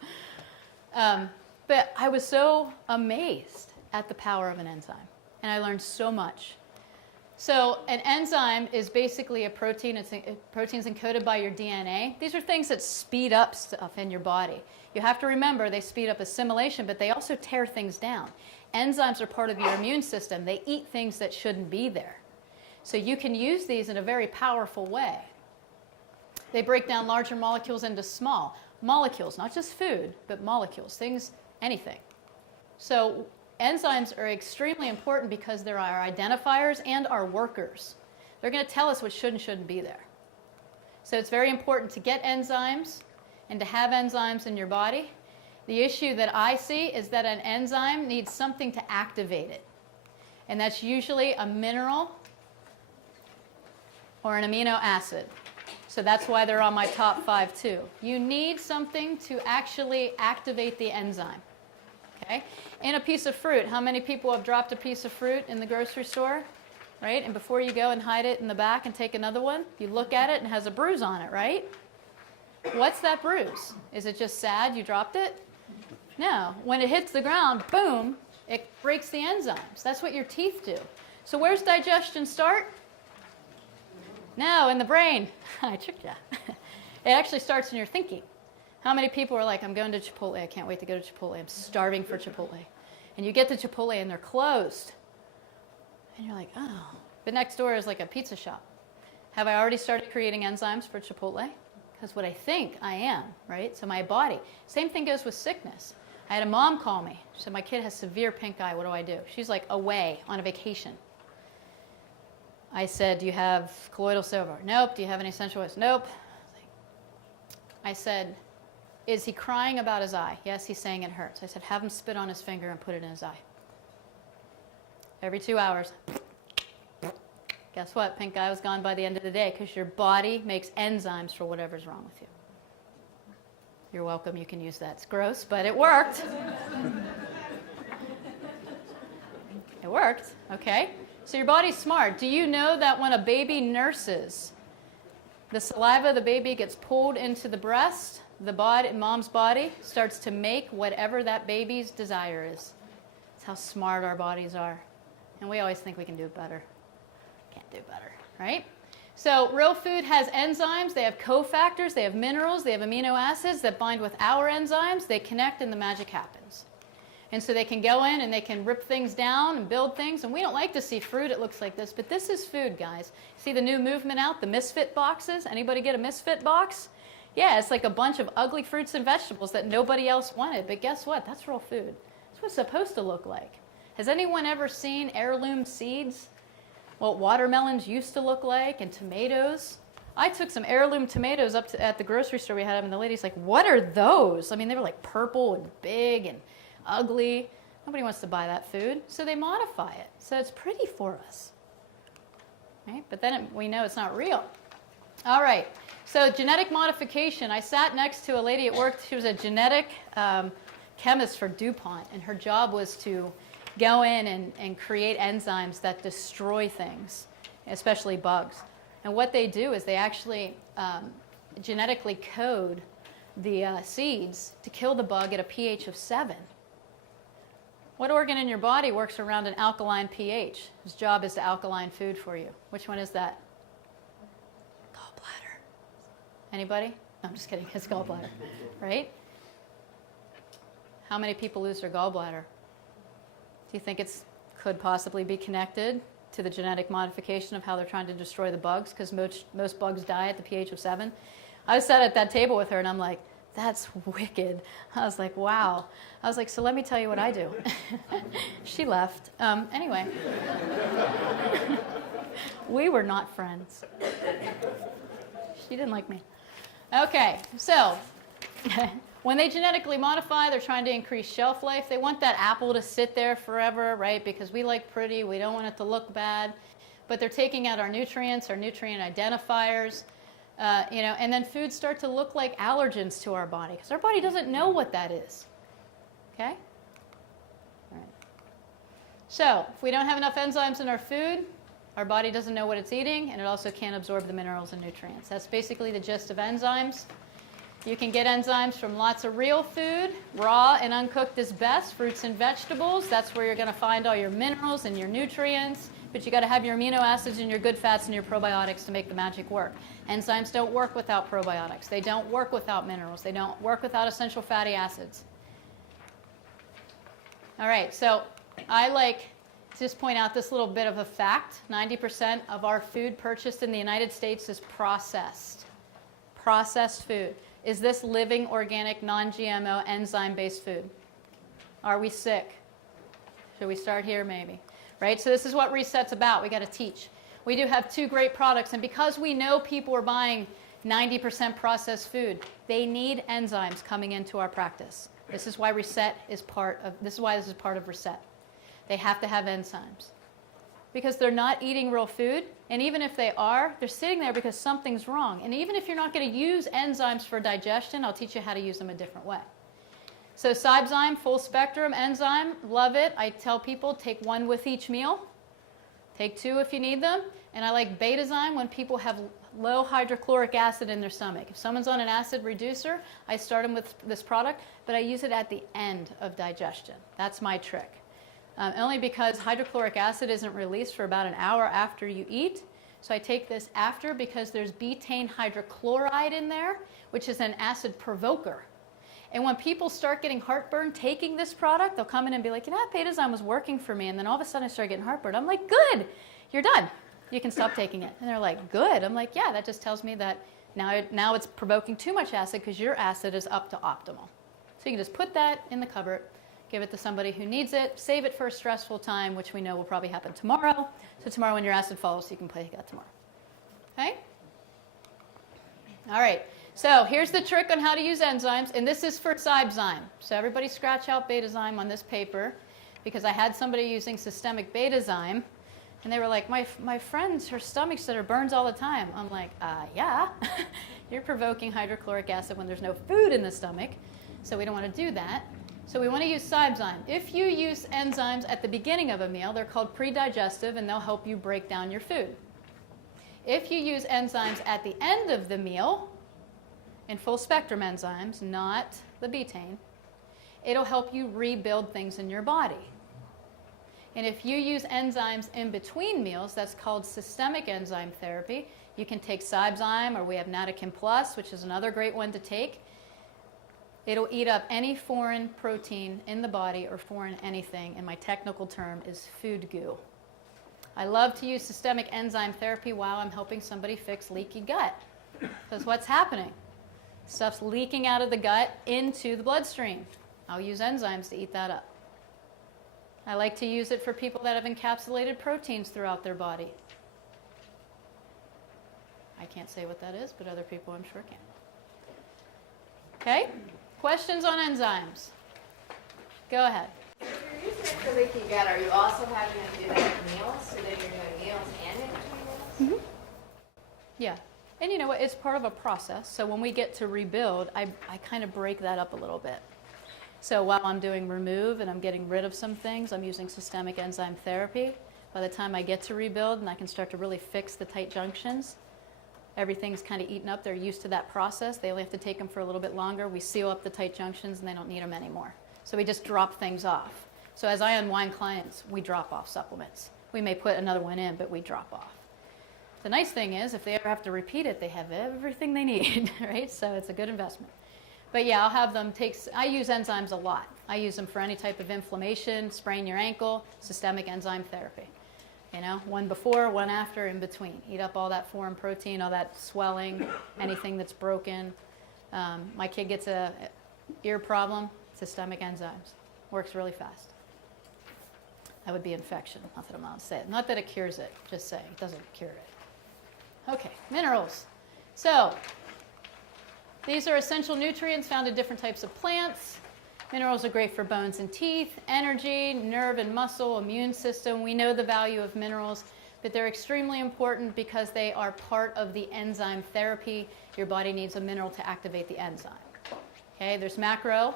But I was so amazed at the power of an enzyme, and I learned so much. So an enzyme is basically a protein. Protein's encoded by your DNA. These are things that speed up stuff in your body. You have to remember they speed up assimilation, but they also tear things down. Enzymes are part of your immune system. They eat things that shouldn't be there. So you can use these in a very powerful way. They break down larger molecules into small molecules, not just food, but molecules, things, anything. So enzymes are extremely important because they're our identifiers and our workers. They're going to tell us what should and shouldn't be there. So it's very important to get enzymes and to have enzymes in your body. The issue that I see is that an enzyme needs something to activate it. And that's usually a mineral or an amino acid. So that's why they're on my top 5 too. You need something to actually activate the enzyme. Okay? In a piece of fruit, how many people have dropped a piece of fruit in the grocery store? Right? And before you go and hide it in the back and take another one, you look at it and it has a bruise on it, right? What's that bruise? Is it just sad you dropped it? No. When it hits the ground, boom, it breaks the enzymes. That's what your teeth do. So where's digestion start? No, in the brain. I tricked you. It actually starts in your thinking. How many people are like, I'm going to Chipotle. I can't wait to go to Chipotle. I'm starving for Chipotle. And you get to Chipotle and they're closed. And you're like, oh. But next door is like a pizza shop. Have I already started creating enzymes for Chipotle? Because what I think I am, right? So my body. Same thing goes with sickness. I had a mom call me. She said, my kid has severe pink eye. What do I do? She's like away on a vacation. I said, do you have colloidal silver? Nope. Do you have any essential oils? Nope. I said, is he crying about his eye? Yes, he's saying it hurts. I said, have him spit on his finger and put it in his eye. Every 2 hours. Guess what? Pink eye was gone by the end of the day because your body makes enzymes for whatever's wrong with you. You're welcome. You can use that. It's gross, but it worked. It worked. Okay. So your body's smart. Do you know that when a baby nurses, the saliva of the baby gets pulled into the breast, the body, mom's body starts to make whatever that baby's desire is. That's how smart our bodies are. And we always think we can do better. Can't do better, right? So real food has enzymes. They have cofactors. They have minerals. They have amino acids that bind with our enzymes. They connect and the magic happens. And so they can go in and they can rip things down and build things. And we don't like to see fruit. It looks like this. But this is food, guys. See the new movement out, the misfit boxes? Anybody get a misfit box? Yeah, it's like a bunch of ugly fruits and vegetables that nobody else wanted. But guess what? That's real food. That's what it's supposed to look like. Has anyone ever seen heirloom seeds? What watermelons used to look like and tomatoes? I took some heirloom tomatoes up at the grocery store we had them, and the lady's like, what are those? I mean, they were like purple and big and ugly. Nobody wants to buy that food, so they modify it. So it's pretty for us, right? But then we know it's not real. All right, so genetic modification. I sat next to a lady at work. She was a genetic chemist for DuPont, and her job was to go in and create enzymes that destroy things, especially bugs. And what they do is they actually genetically code the seeds to kill the bug at a pH of 7. What organ in your body works around an alkaline pH? Whose job is to alkaline food for you? Which one is that? Gallbladder. Anybody? No, I'm just kidding. It's gallbladder, right? How many people lose their gallbladder? Do you think it could possibly be connected to the genetic modification of how they're trying to destroy the bugs? Because most bugs die at the pH of 7. I sat at that table with her and I'm like, that's wicked. I was like, wow. I was like, so let me tell you what I do. She left. Anyway, we were not friends. She didn't like me. Okay, so when they genetically modify, they're trying to increase shelf life. They want that apple to sit there forever, right? Because we like pretty, we don't want it to look bad. But they're taking out our nutrients, our nutrient identifiers, and then foods start to look like allergens to our body because our body doesn't know what that is. Okay? All right. So if we don't have enough enzymes in our food, our body doesn't know what it's eating, and it also can't absorb the minerals and nutrients. That's basically the gist of enzymes. You can get enzymes from lots of real food. Raw and uncooked is best. Fruits and vegetables, that's where you're going to find all your minerals and your nutrients. But you got to have your amino acids and your good fats and your probiotics to make the magic work. Enzymes don't work without probiotics. They don't work without minerals. They don't work without essential fatty acids. All right, so I like to just point out this little bit of a fact. 90% of our food purchased in the United States is processed. Processed food. Is this living, organic, non-GMO, enzyme-based food? Are we sick? Should we start here maybe? Right? So this is what Reset's about. We got to teach. We do have 2 great products, and because we know people are buying 90% processed food, they need enzymes coming into our practice. This is why Reset is part of, this is why this is part of Reset. They have to have enzymes. Because they're not eating real food, and even if they are, they're sitting there because something's wrong. And even if you're not going to use enzymes for digestion, I'll teach you how to use them a different way. So Cybezyme, full spectrum enzyme, love it. I tell people take 1 with each meal. Take 2 if you need them. And I like Betazyme when people have low hydrochloric acid in their stomach. If someone's on an acid reducer, I start them with this product, but I use it at the end of digestion. That's my trick. Only because hydrochloric acid isn't released for about an hour after you eat. So I take this after because there's betaine hydrochloride in there, which is an acid provoker. And when people start getting heartburn taking this product, they'll come in and be like, you know, that Betazyme was working for me. And then all of a sudden I start getting heartburn. I'm like, good, you're done. You can stop taking it. And they're like, good. I'm like, yeah, that just tells me that now it's provoking too much acid because your acid is up to optimal. So you can just put that in the cupboard, give it to somebody who needs it, save it for a stressful time, which we know will probably happen tomorrow. So tomorrow when your acid falls, you can take that tomorrow. Okay? All right. So here's the trick on how to use enzymes, and this is for Cybezyme. So everybody scratch out Betazyme on this paper because I had somebody using systemic Betazyme, and they were like, my friends, her stomach said her burns all the time. I'm like, yeah. You're provoking hydrochloric acid when there's no food in the stomach, so we don't want to do that. So we want to use Cybezyme. If you use enzymes at the beginning of a meal, they're called pre-digestive, and they'll help you break down your food. If you use enzymes at the end of the meal, in full spectrum enzymes, not the betaine, it'll help you rebuild things in your body. And if you use enzymes in between meals, that's called systemic enzyme therapy. You can take Cybezyme, or we have Nattokin Plus, which is another great one to take. It'll eat up any foreign protein in the body or foreign anything, and my technical term is food goo. I love to use systemic enzyme therapy while I'm helping somebody fix leaky gut. Because what's happening? Stuff's leaking out of the gut into the bloodstream. I'll use enzymes to eat that up. I like to use it for people that have encapsulated proteins throughout their body. I can't say what that is, but other people I'm sure can. Okay? Questions on enzymes? Go ahead. If you're using it for leaky gut, are you also having to do that at meals? So that you're doing meals and in between meals? Yeah. And you know what? It's part of a process. So when we get to rebuild, I kind of break that up a little bit. So while I'm doing remove and I'm getting rid of some things, I'm using systemic enzyme therapy. By the time I get to rebuild and I can start to really fix the tight junctions, everything's kind of eaten up. They're used to that process. They only have to take them for a little bit longer. We seal up the tight junctions and they don't need them anymore. So we just drop things off. So as I unwind clients, we drop off supplements. We may put another one in, but we drop off. The nice thing is, if they ever have to repeat it, they have everything they need, right? So it's a good investment. But yeah, I'll have them take, I use enzymes a lot. I use them for any type of inflammation, sprain your ankle, systemic enzyme therapy. You know, one before, one after, in between. Eat up all that foreign protein, all that swelling, anything that's broken. My kid gets a ear problem, systemic enzymes. Works really fast. That would be infection. Not that I'm allowed to say it. Not that it cures it. Just saying, it doesn't cure it. Okay, minerals. So, these are essential nutrients found in different types of plants. Minerals are great for bones and teeth, energy, nerve and muscle, immune system. We know the value of minerals, but they're extremely important because they are part of the enzyme therapy. Your body needs a mineral to activate the enzyme. Okay, there's macro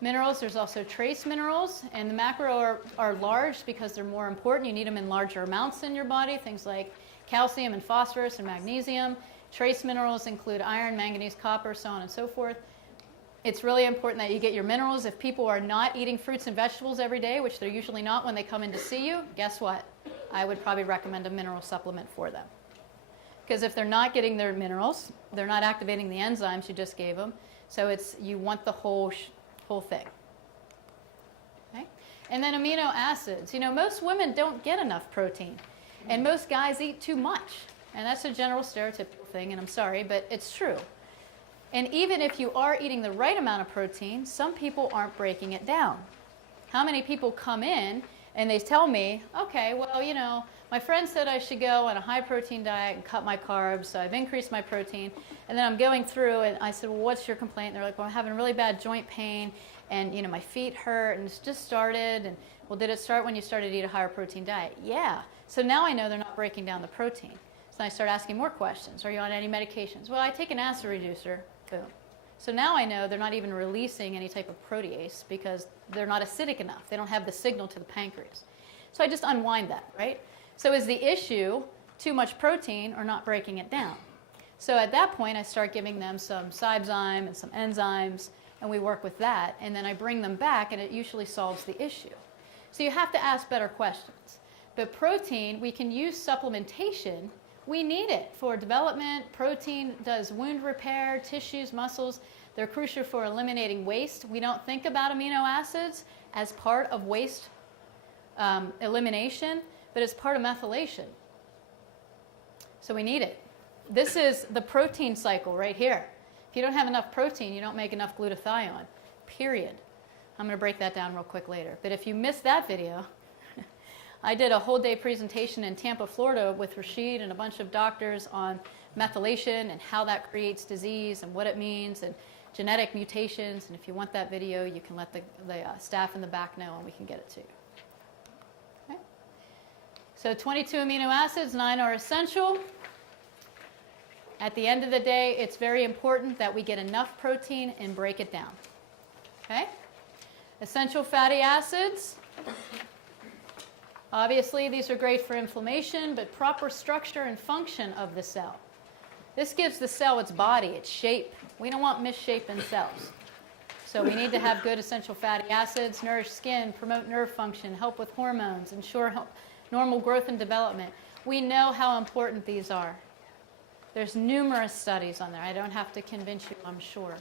minerals. There's also trace minerals, and the macro are large because they're more important. You need them in larger amounts in your body, things like calcium and phosphorus and magnesium. Trace minerals include iron, manganese, copper, so on and so forth. It's really important that you get your minerals. If people are not eating fruits and vegetables every day, which they're usually not when they come in to see you, guess what? I would probably recommend a mineral supplement for them. Because if they're not getting their minerals, they're not activating the enzymes you just gave them. So you want the whole thing. Okay? And then amino acids. You know, most women don't get enough protein. And most guys eat too much. And that's a general stereotypical thing, and I'm sorry, but it's true. And even if you are eating the right amount of protein, some people aren't breaking it down. How many people come in and they tell me, okay, well, you know, my friend said I should go on a high protein diet and cut my carbs, so I've increased my protein. And then I'm going through and I said, well, what's your complaint? And they're like, well, I'm having really bad joint pain and, you know, my feet hurt and it's just started. And, well, did it start when you started to eat a higher protein diet? Yeah. So now I know they're not breaking down the protein. So I start asking more questions. Are you on any medications? Well, I take an acid reducer. Boom. So now I know they're not even releasing any type of protease because they're not acidic enough. They don't have the signal to the pancreas. So I just unwind that, right? So is the issue too much protein or not breaking it down? So at that point, I start giving them some Cybezyme and some enzymes, and we work with that. And then I bring them back, and it usually solves the issue. So you have to ask better questions. But protein, we can use supplementation. We need it for development. Protein does wound repair, tissues, muscles. They're crucial for eliminating waste. We don't think about amino acids as part of waste elimination, but it's part of methylation. So we need it. This is the protein cycle right here. If you don't have enough protein, you don't make enough glutathione, period. I'm going to break that down real quick later. But if you missed that video, I did a whole day presentation in Tampa, Florida with Rashid and a bunch of doctors on methylation and how that creates disease and what it means and genetic mutations. And if you want that video, you can let the staff in the back know and we can get it to you. Okay. So 22 amino acids, 9 are essential. At the end of the day, it's very important that we get enough protein and break it down. Okay? Essential fatty acids. Obviously, these are great for inflammation, but proper structure and function of the cell. This gives the cell its body, its shape. We don't want misshapen cells. So we need to have good essential fatty acids, nourish skin, promote nerve function, help with hormones, ensure normal growth and development. We know how important these are. There's numerous studies on there. I don't have to convince you, I'm sure.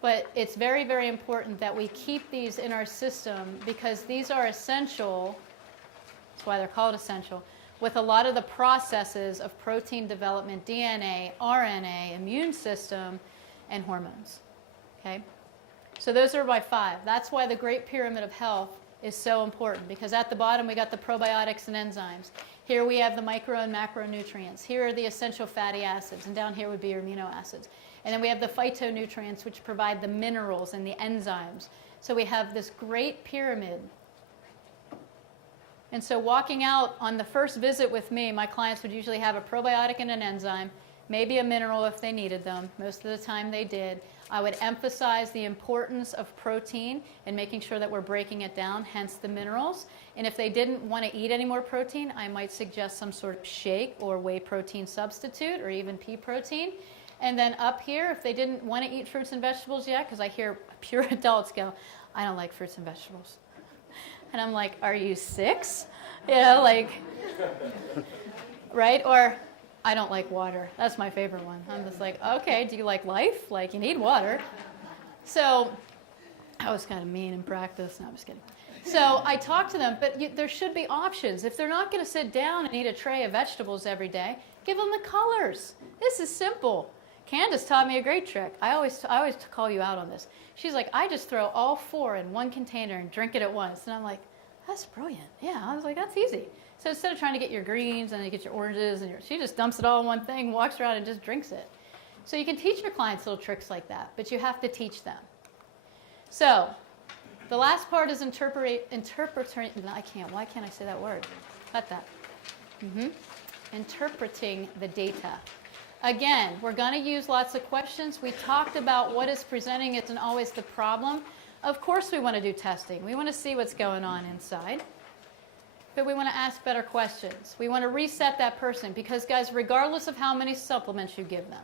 But it's very, very important that we keep these in our system because these are essential. That's why they're called essential, with a lot of the processes of protein development, DNA, RNA, immune system, and hormones. Okay? So those are my 5. That's why the Great Pyramid of Health is so important, because at the bottom we got the probiotics and enzymes. Here we have the micro and macronutrients. Here are the essential fatty acids, and down here would be your amino acids. And then we have the phytonutrients, which provide the minerals and the enzymes. So we have this great pyramid. And so walking out on the first visit with me, my clients would usually have a probiotic and an enzyme, maybe a mineral if they needed them. Most of the time they did. I would emphasize the importance of protein and making sure that we're breaking it down, hence the minerals. And if they didn't want to eat any more protein, I might suggest some sort of shake or whey protein substitute or even pea protein. And then up here, if they didn't want to eat fruits and vegetables yet, because I hear pure adults go, I don't like fruits and vegetables. And I'm like, are you 6? You know, like, right? Or I don't like water. That's my favorite one. I'm just like, okay, do you like life? Like, you need water. So I was kind of mean in practice. No, I'm just kidding. So I talk to them, but there should be options. If they're not going to sit down and eat a tray of vegetables every day, give them the colors. This is simple. Candace taught me a great trick. I always call you out on this. She's like, I just throw all 4 in one container and drink it at once. And I'm like, that's brilliant. Yeah, I was like, that's easy. So instead of trying to get your greens and then you get your oranges, she just dumps it all in one thing, walks around and just drinks it. So you can teach your clients little tricks like that, but you have to teach them. So the last part is interpreting. Why can't I say that word? Cut that. Interpreting the data. Again, we're going to use lots of questions. We talked about what is presenting isn't always the problem. Of course we want to do testing. We want to see what's going on inside. But we want to ask better questions. We want to reset that person because, guys, regardless of how many supplements you give them,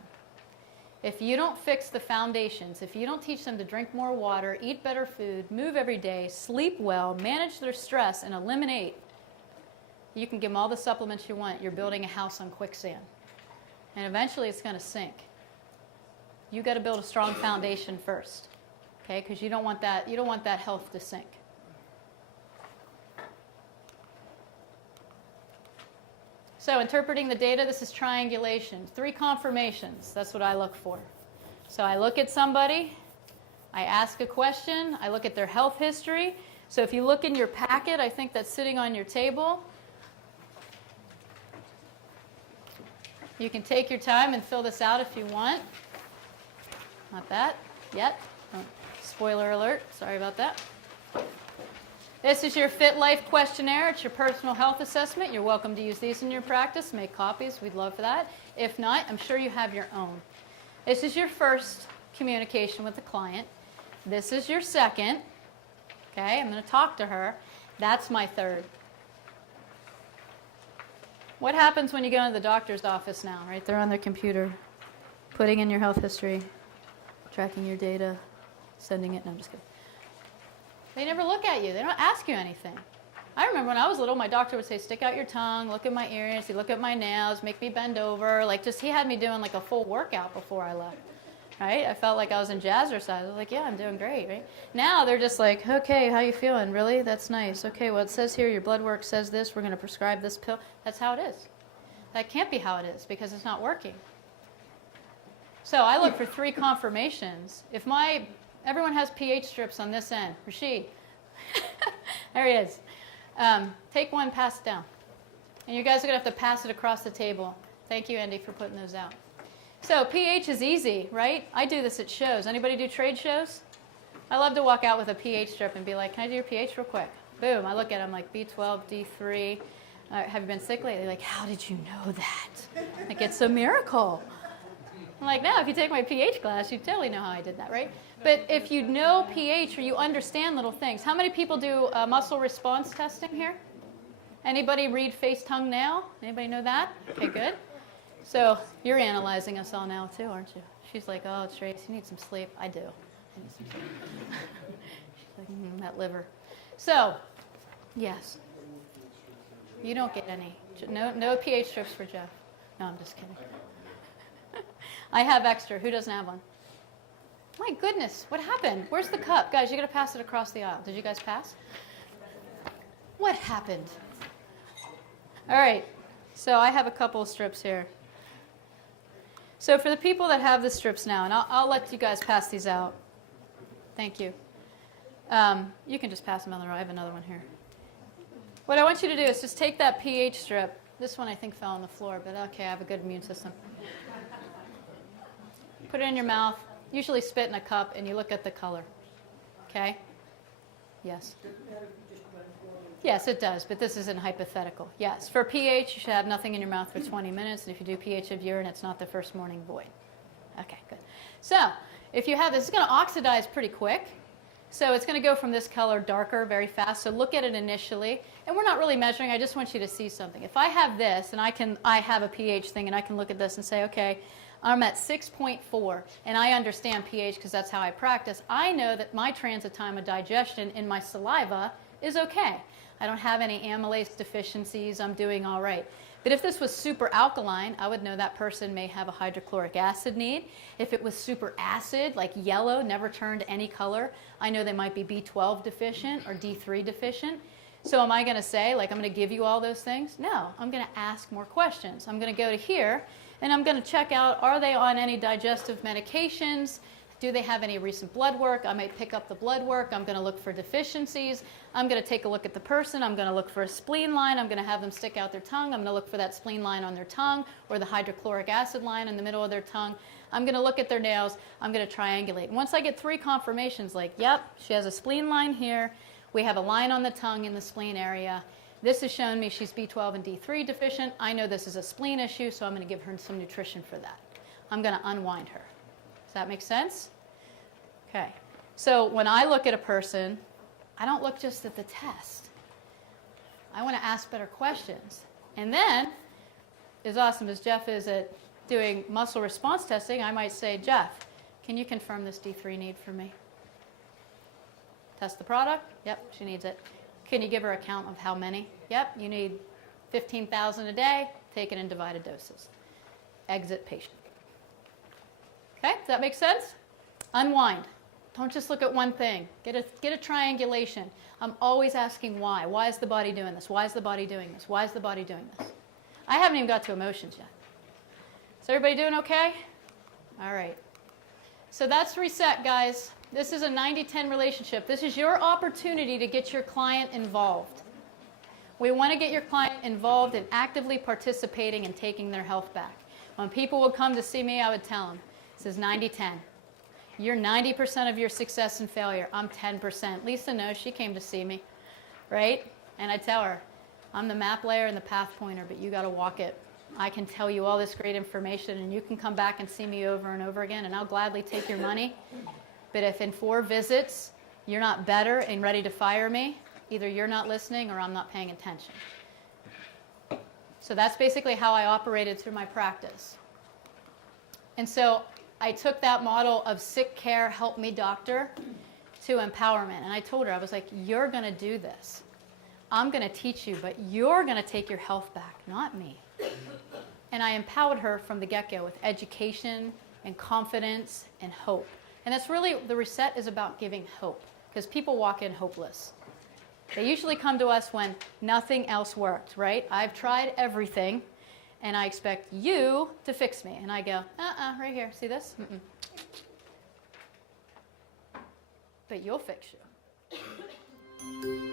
if you don't fix the foundations, if you don't teach them to drink more water, eat better food, move every day, sleep well, manage their stress, and eliminate, you can give them all the supplements you want. You're building a house on quicksand. And eventually it's going to sink. You've got to build a strong foundation first, okay? Because you don't want that health to sink. So interpreting the data, this is triangulation. 3 confirmations, that's what I look for. So I look at somebody, I ask a question, I look at their health history. So if you look in your packet, I think that's sitting on your table. You can take your time and fill this out if you want. Not that yet. Oh, spoiler alert, sorry about that. This is your Fit Life questionnaire. It's your personal health assessment. You're welcome to use these in your practice. Make copies. We'd love for that. If not, I'm sure you have your own. This is your first communication with the client. This is your second. Okay, I'm going to talk to her. That's my third. What happens when you go into the doctor's office now, right? They're on their computer, putting in your health history, tracking your data, sending it. No, I'm just kidding. They never look at you. They don't ask you anything. I remember when I was little, my doctor would say, stick out your tongue, look at my ears, he'd look at my nails, make me bend over. Like, just he had me doing like a full workout before I left, right? I felt like I was in jazzercise. I was like, yeah, I'm doing great, right? Now they're just like, okay, how you feeling? Really? That's nice. Okay, well, it says here your blood work says this. We're going to prescribe this pill. That's how it is. That can't be how it is because it's not working. So I look for 3 confirmations. If everyone has pH strips on this end. Rashid. There he is. Take one, pass it down. And you guys are going to have to pass it across the table. Thank you, Andy, for putting those out. So pH is easy, right? I do this at shows. Anybody do trade shows? I love to walk out with a pH strip and be like, can I do your pH real quick? Boom. I look at them like B12, D3. Have you been sick lately? They're like, how did you know that? Like, it's a miracle. I'm like, no, if you take my pH class, you totally know how I did that, right? But if you know pH or you understand little things, how many people do muscle response testing here? Anybody read face, tongue, nail? Anybody know that? Okay, good. So you're analyzing us all now too, aren't you? She's like, oh, Trace, you need some sleep. I do. I need some sleep. She's like, that liver. So, yes. You don't get any. No pH strips for Jeff. No, I'm just kidding. I have extra. Who doesn't have one? My goodness, what happened? Where's the cup? Guys, you got to pass it across the aisle. Did you guys pass? What happened? All right, so I have a couple of strips here. So for the people that have the strips now, and I'll let you guys pass these out. Thank you. You can just pass them on the row. I have another one here. What I want you to do is just take that pH strip. This one I think fell on the floor, but okay, I have a good immune system. Put it in your mouth. Usually spit in a cup, and you look at the color. Okay? Yes. Yes, it does, but this isn't hypothetical. Yes, for pH, you should have nothing in your mouth for 20 minutes, and if you do pH of urine, it's not the first morning void. Okay, good. So, if you have this, it's going to oxidize pretty quick. So it's going to go from this color darker very fast. So look at it initially. And we're not really measuring. I just want you to see something. If I have this, and I have a pH thing, and I can look at this and say, okay, I'm at 6.4, and I understand pH because that's how I practice. I know that my transit time of digestion in my saliva is okay. I don't have any amylase deficiencies. I'm doing all right. But if this was super alkaline, I would know that person may have a hydrochloric acid need. If it was super acid, like yellow, never turned any color, I know they might be B12 deficient or D3 deficient. So am I going to say, like, I'm going to give you all those things? No, I'm going to ask more questions. I'm going to go to here, And I'm going to check out, are they on any digestive medications? Do they have any recent blood work? I might pick up the blood work. I'm going to look for deficiencies. I'm going to take a look at the person. I'm going to look for a spleen line. I'm going to have them stick out their tongue. I'm going to look for that spleen line on their tongue or the hydrochloric acid line in the middle of their tongue. I'm going to look at their nails. I'm going to triangulate. And once I get 3 confirmations, like, yep, she has a spleen line here. We have a line on the tongue in the spleen area. This has shown me she's B12 and D3 deficient. I know this is a spleen issue, so I'm going to give her some nutrition for that. I'm going to unwind her. Does that make sense? Okay. So when I look at a person, I don't look just at the test. I want to ask better questions. And then, as awesome as Jeff is at doing muscle response testing, I might say, Jeff, can you confirm this D3 need for me? Test the product? Yep, she needs it. Can you give her a count of how many? Yep, you need 15,000 a day, take it in divided doses. Exit patient. Okay, does that make sense? Unwind. Don't just look at one thing. Get a triangulation. I'm always asking why. Why is the body doing this? Why is the body doing this? Why is the body doing this? I haven't even got to emotions yet. Is everybody doing okay? All right. So that's reset, guys. This is a 90-10 relationship. This is your opportunity to get your client involved. We want to get your client involved in actively participating and taking their health back. When people would come to see me, I would tell them, this is 90-10. You're 90% of your success and failure. I'm 10%. Lisa knows. She came to see me, right? And I tell her, I'm the map layer and the path pointer, but you got to walk it. I can tell you all this great information, and you can come back and see me over and over again, and I'll gladly take your money. But if in 4 visits you're not better and ready to fire me, either you're not listening or I'm not paying attention. So that's basically how I operated through my practice. And so I took that model of sick care, help me doctor, to empowerment. And I told her, I was like, you're going to do this. I'm going to teach you, but you're going to take your health back, not me. And I empowered her from the get-go with education and confidence and hope. And that's really, the reset is about giving hope, because people walk in hopeless. They usually come to us when nothing else worked, right? I've tried everything, and I expect you to fix me. And I go, right here, see this? Mm-mm. But you'll fix you.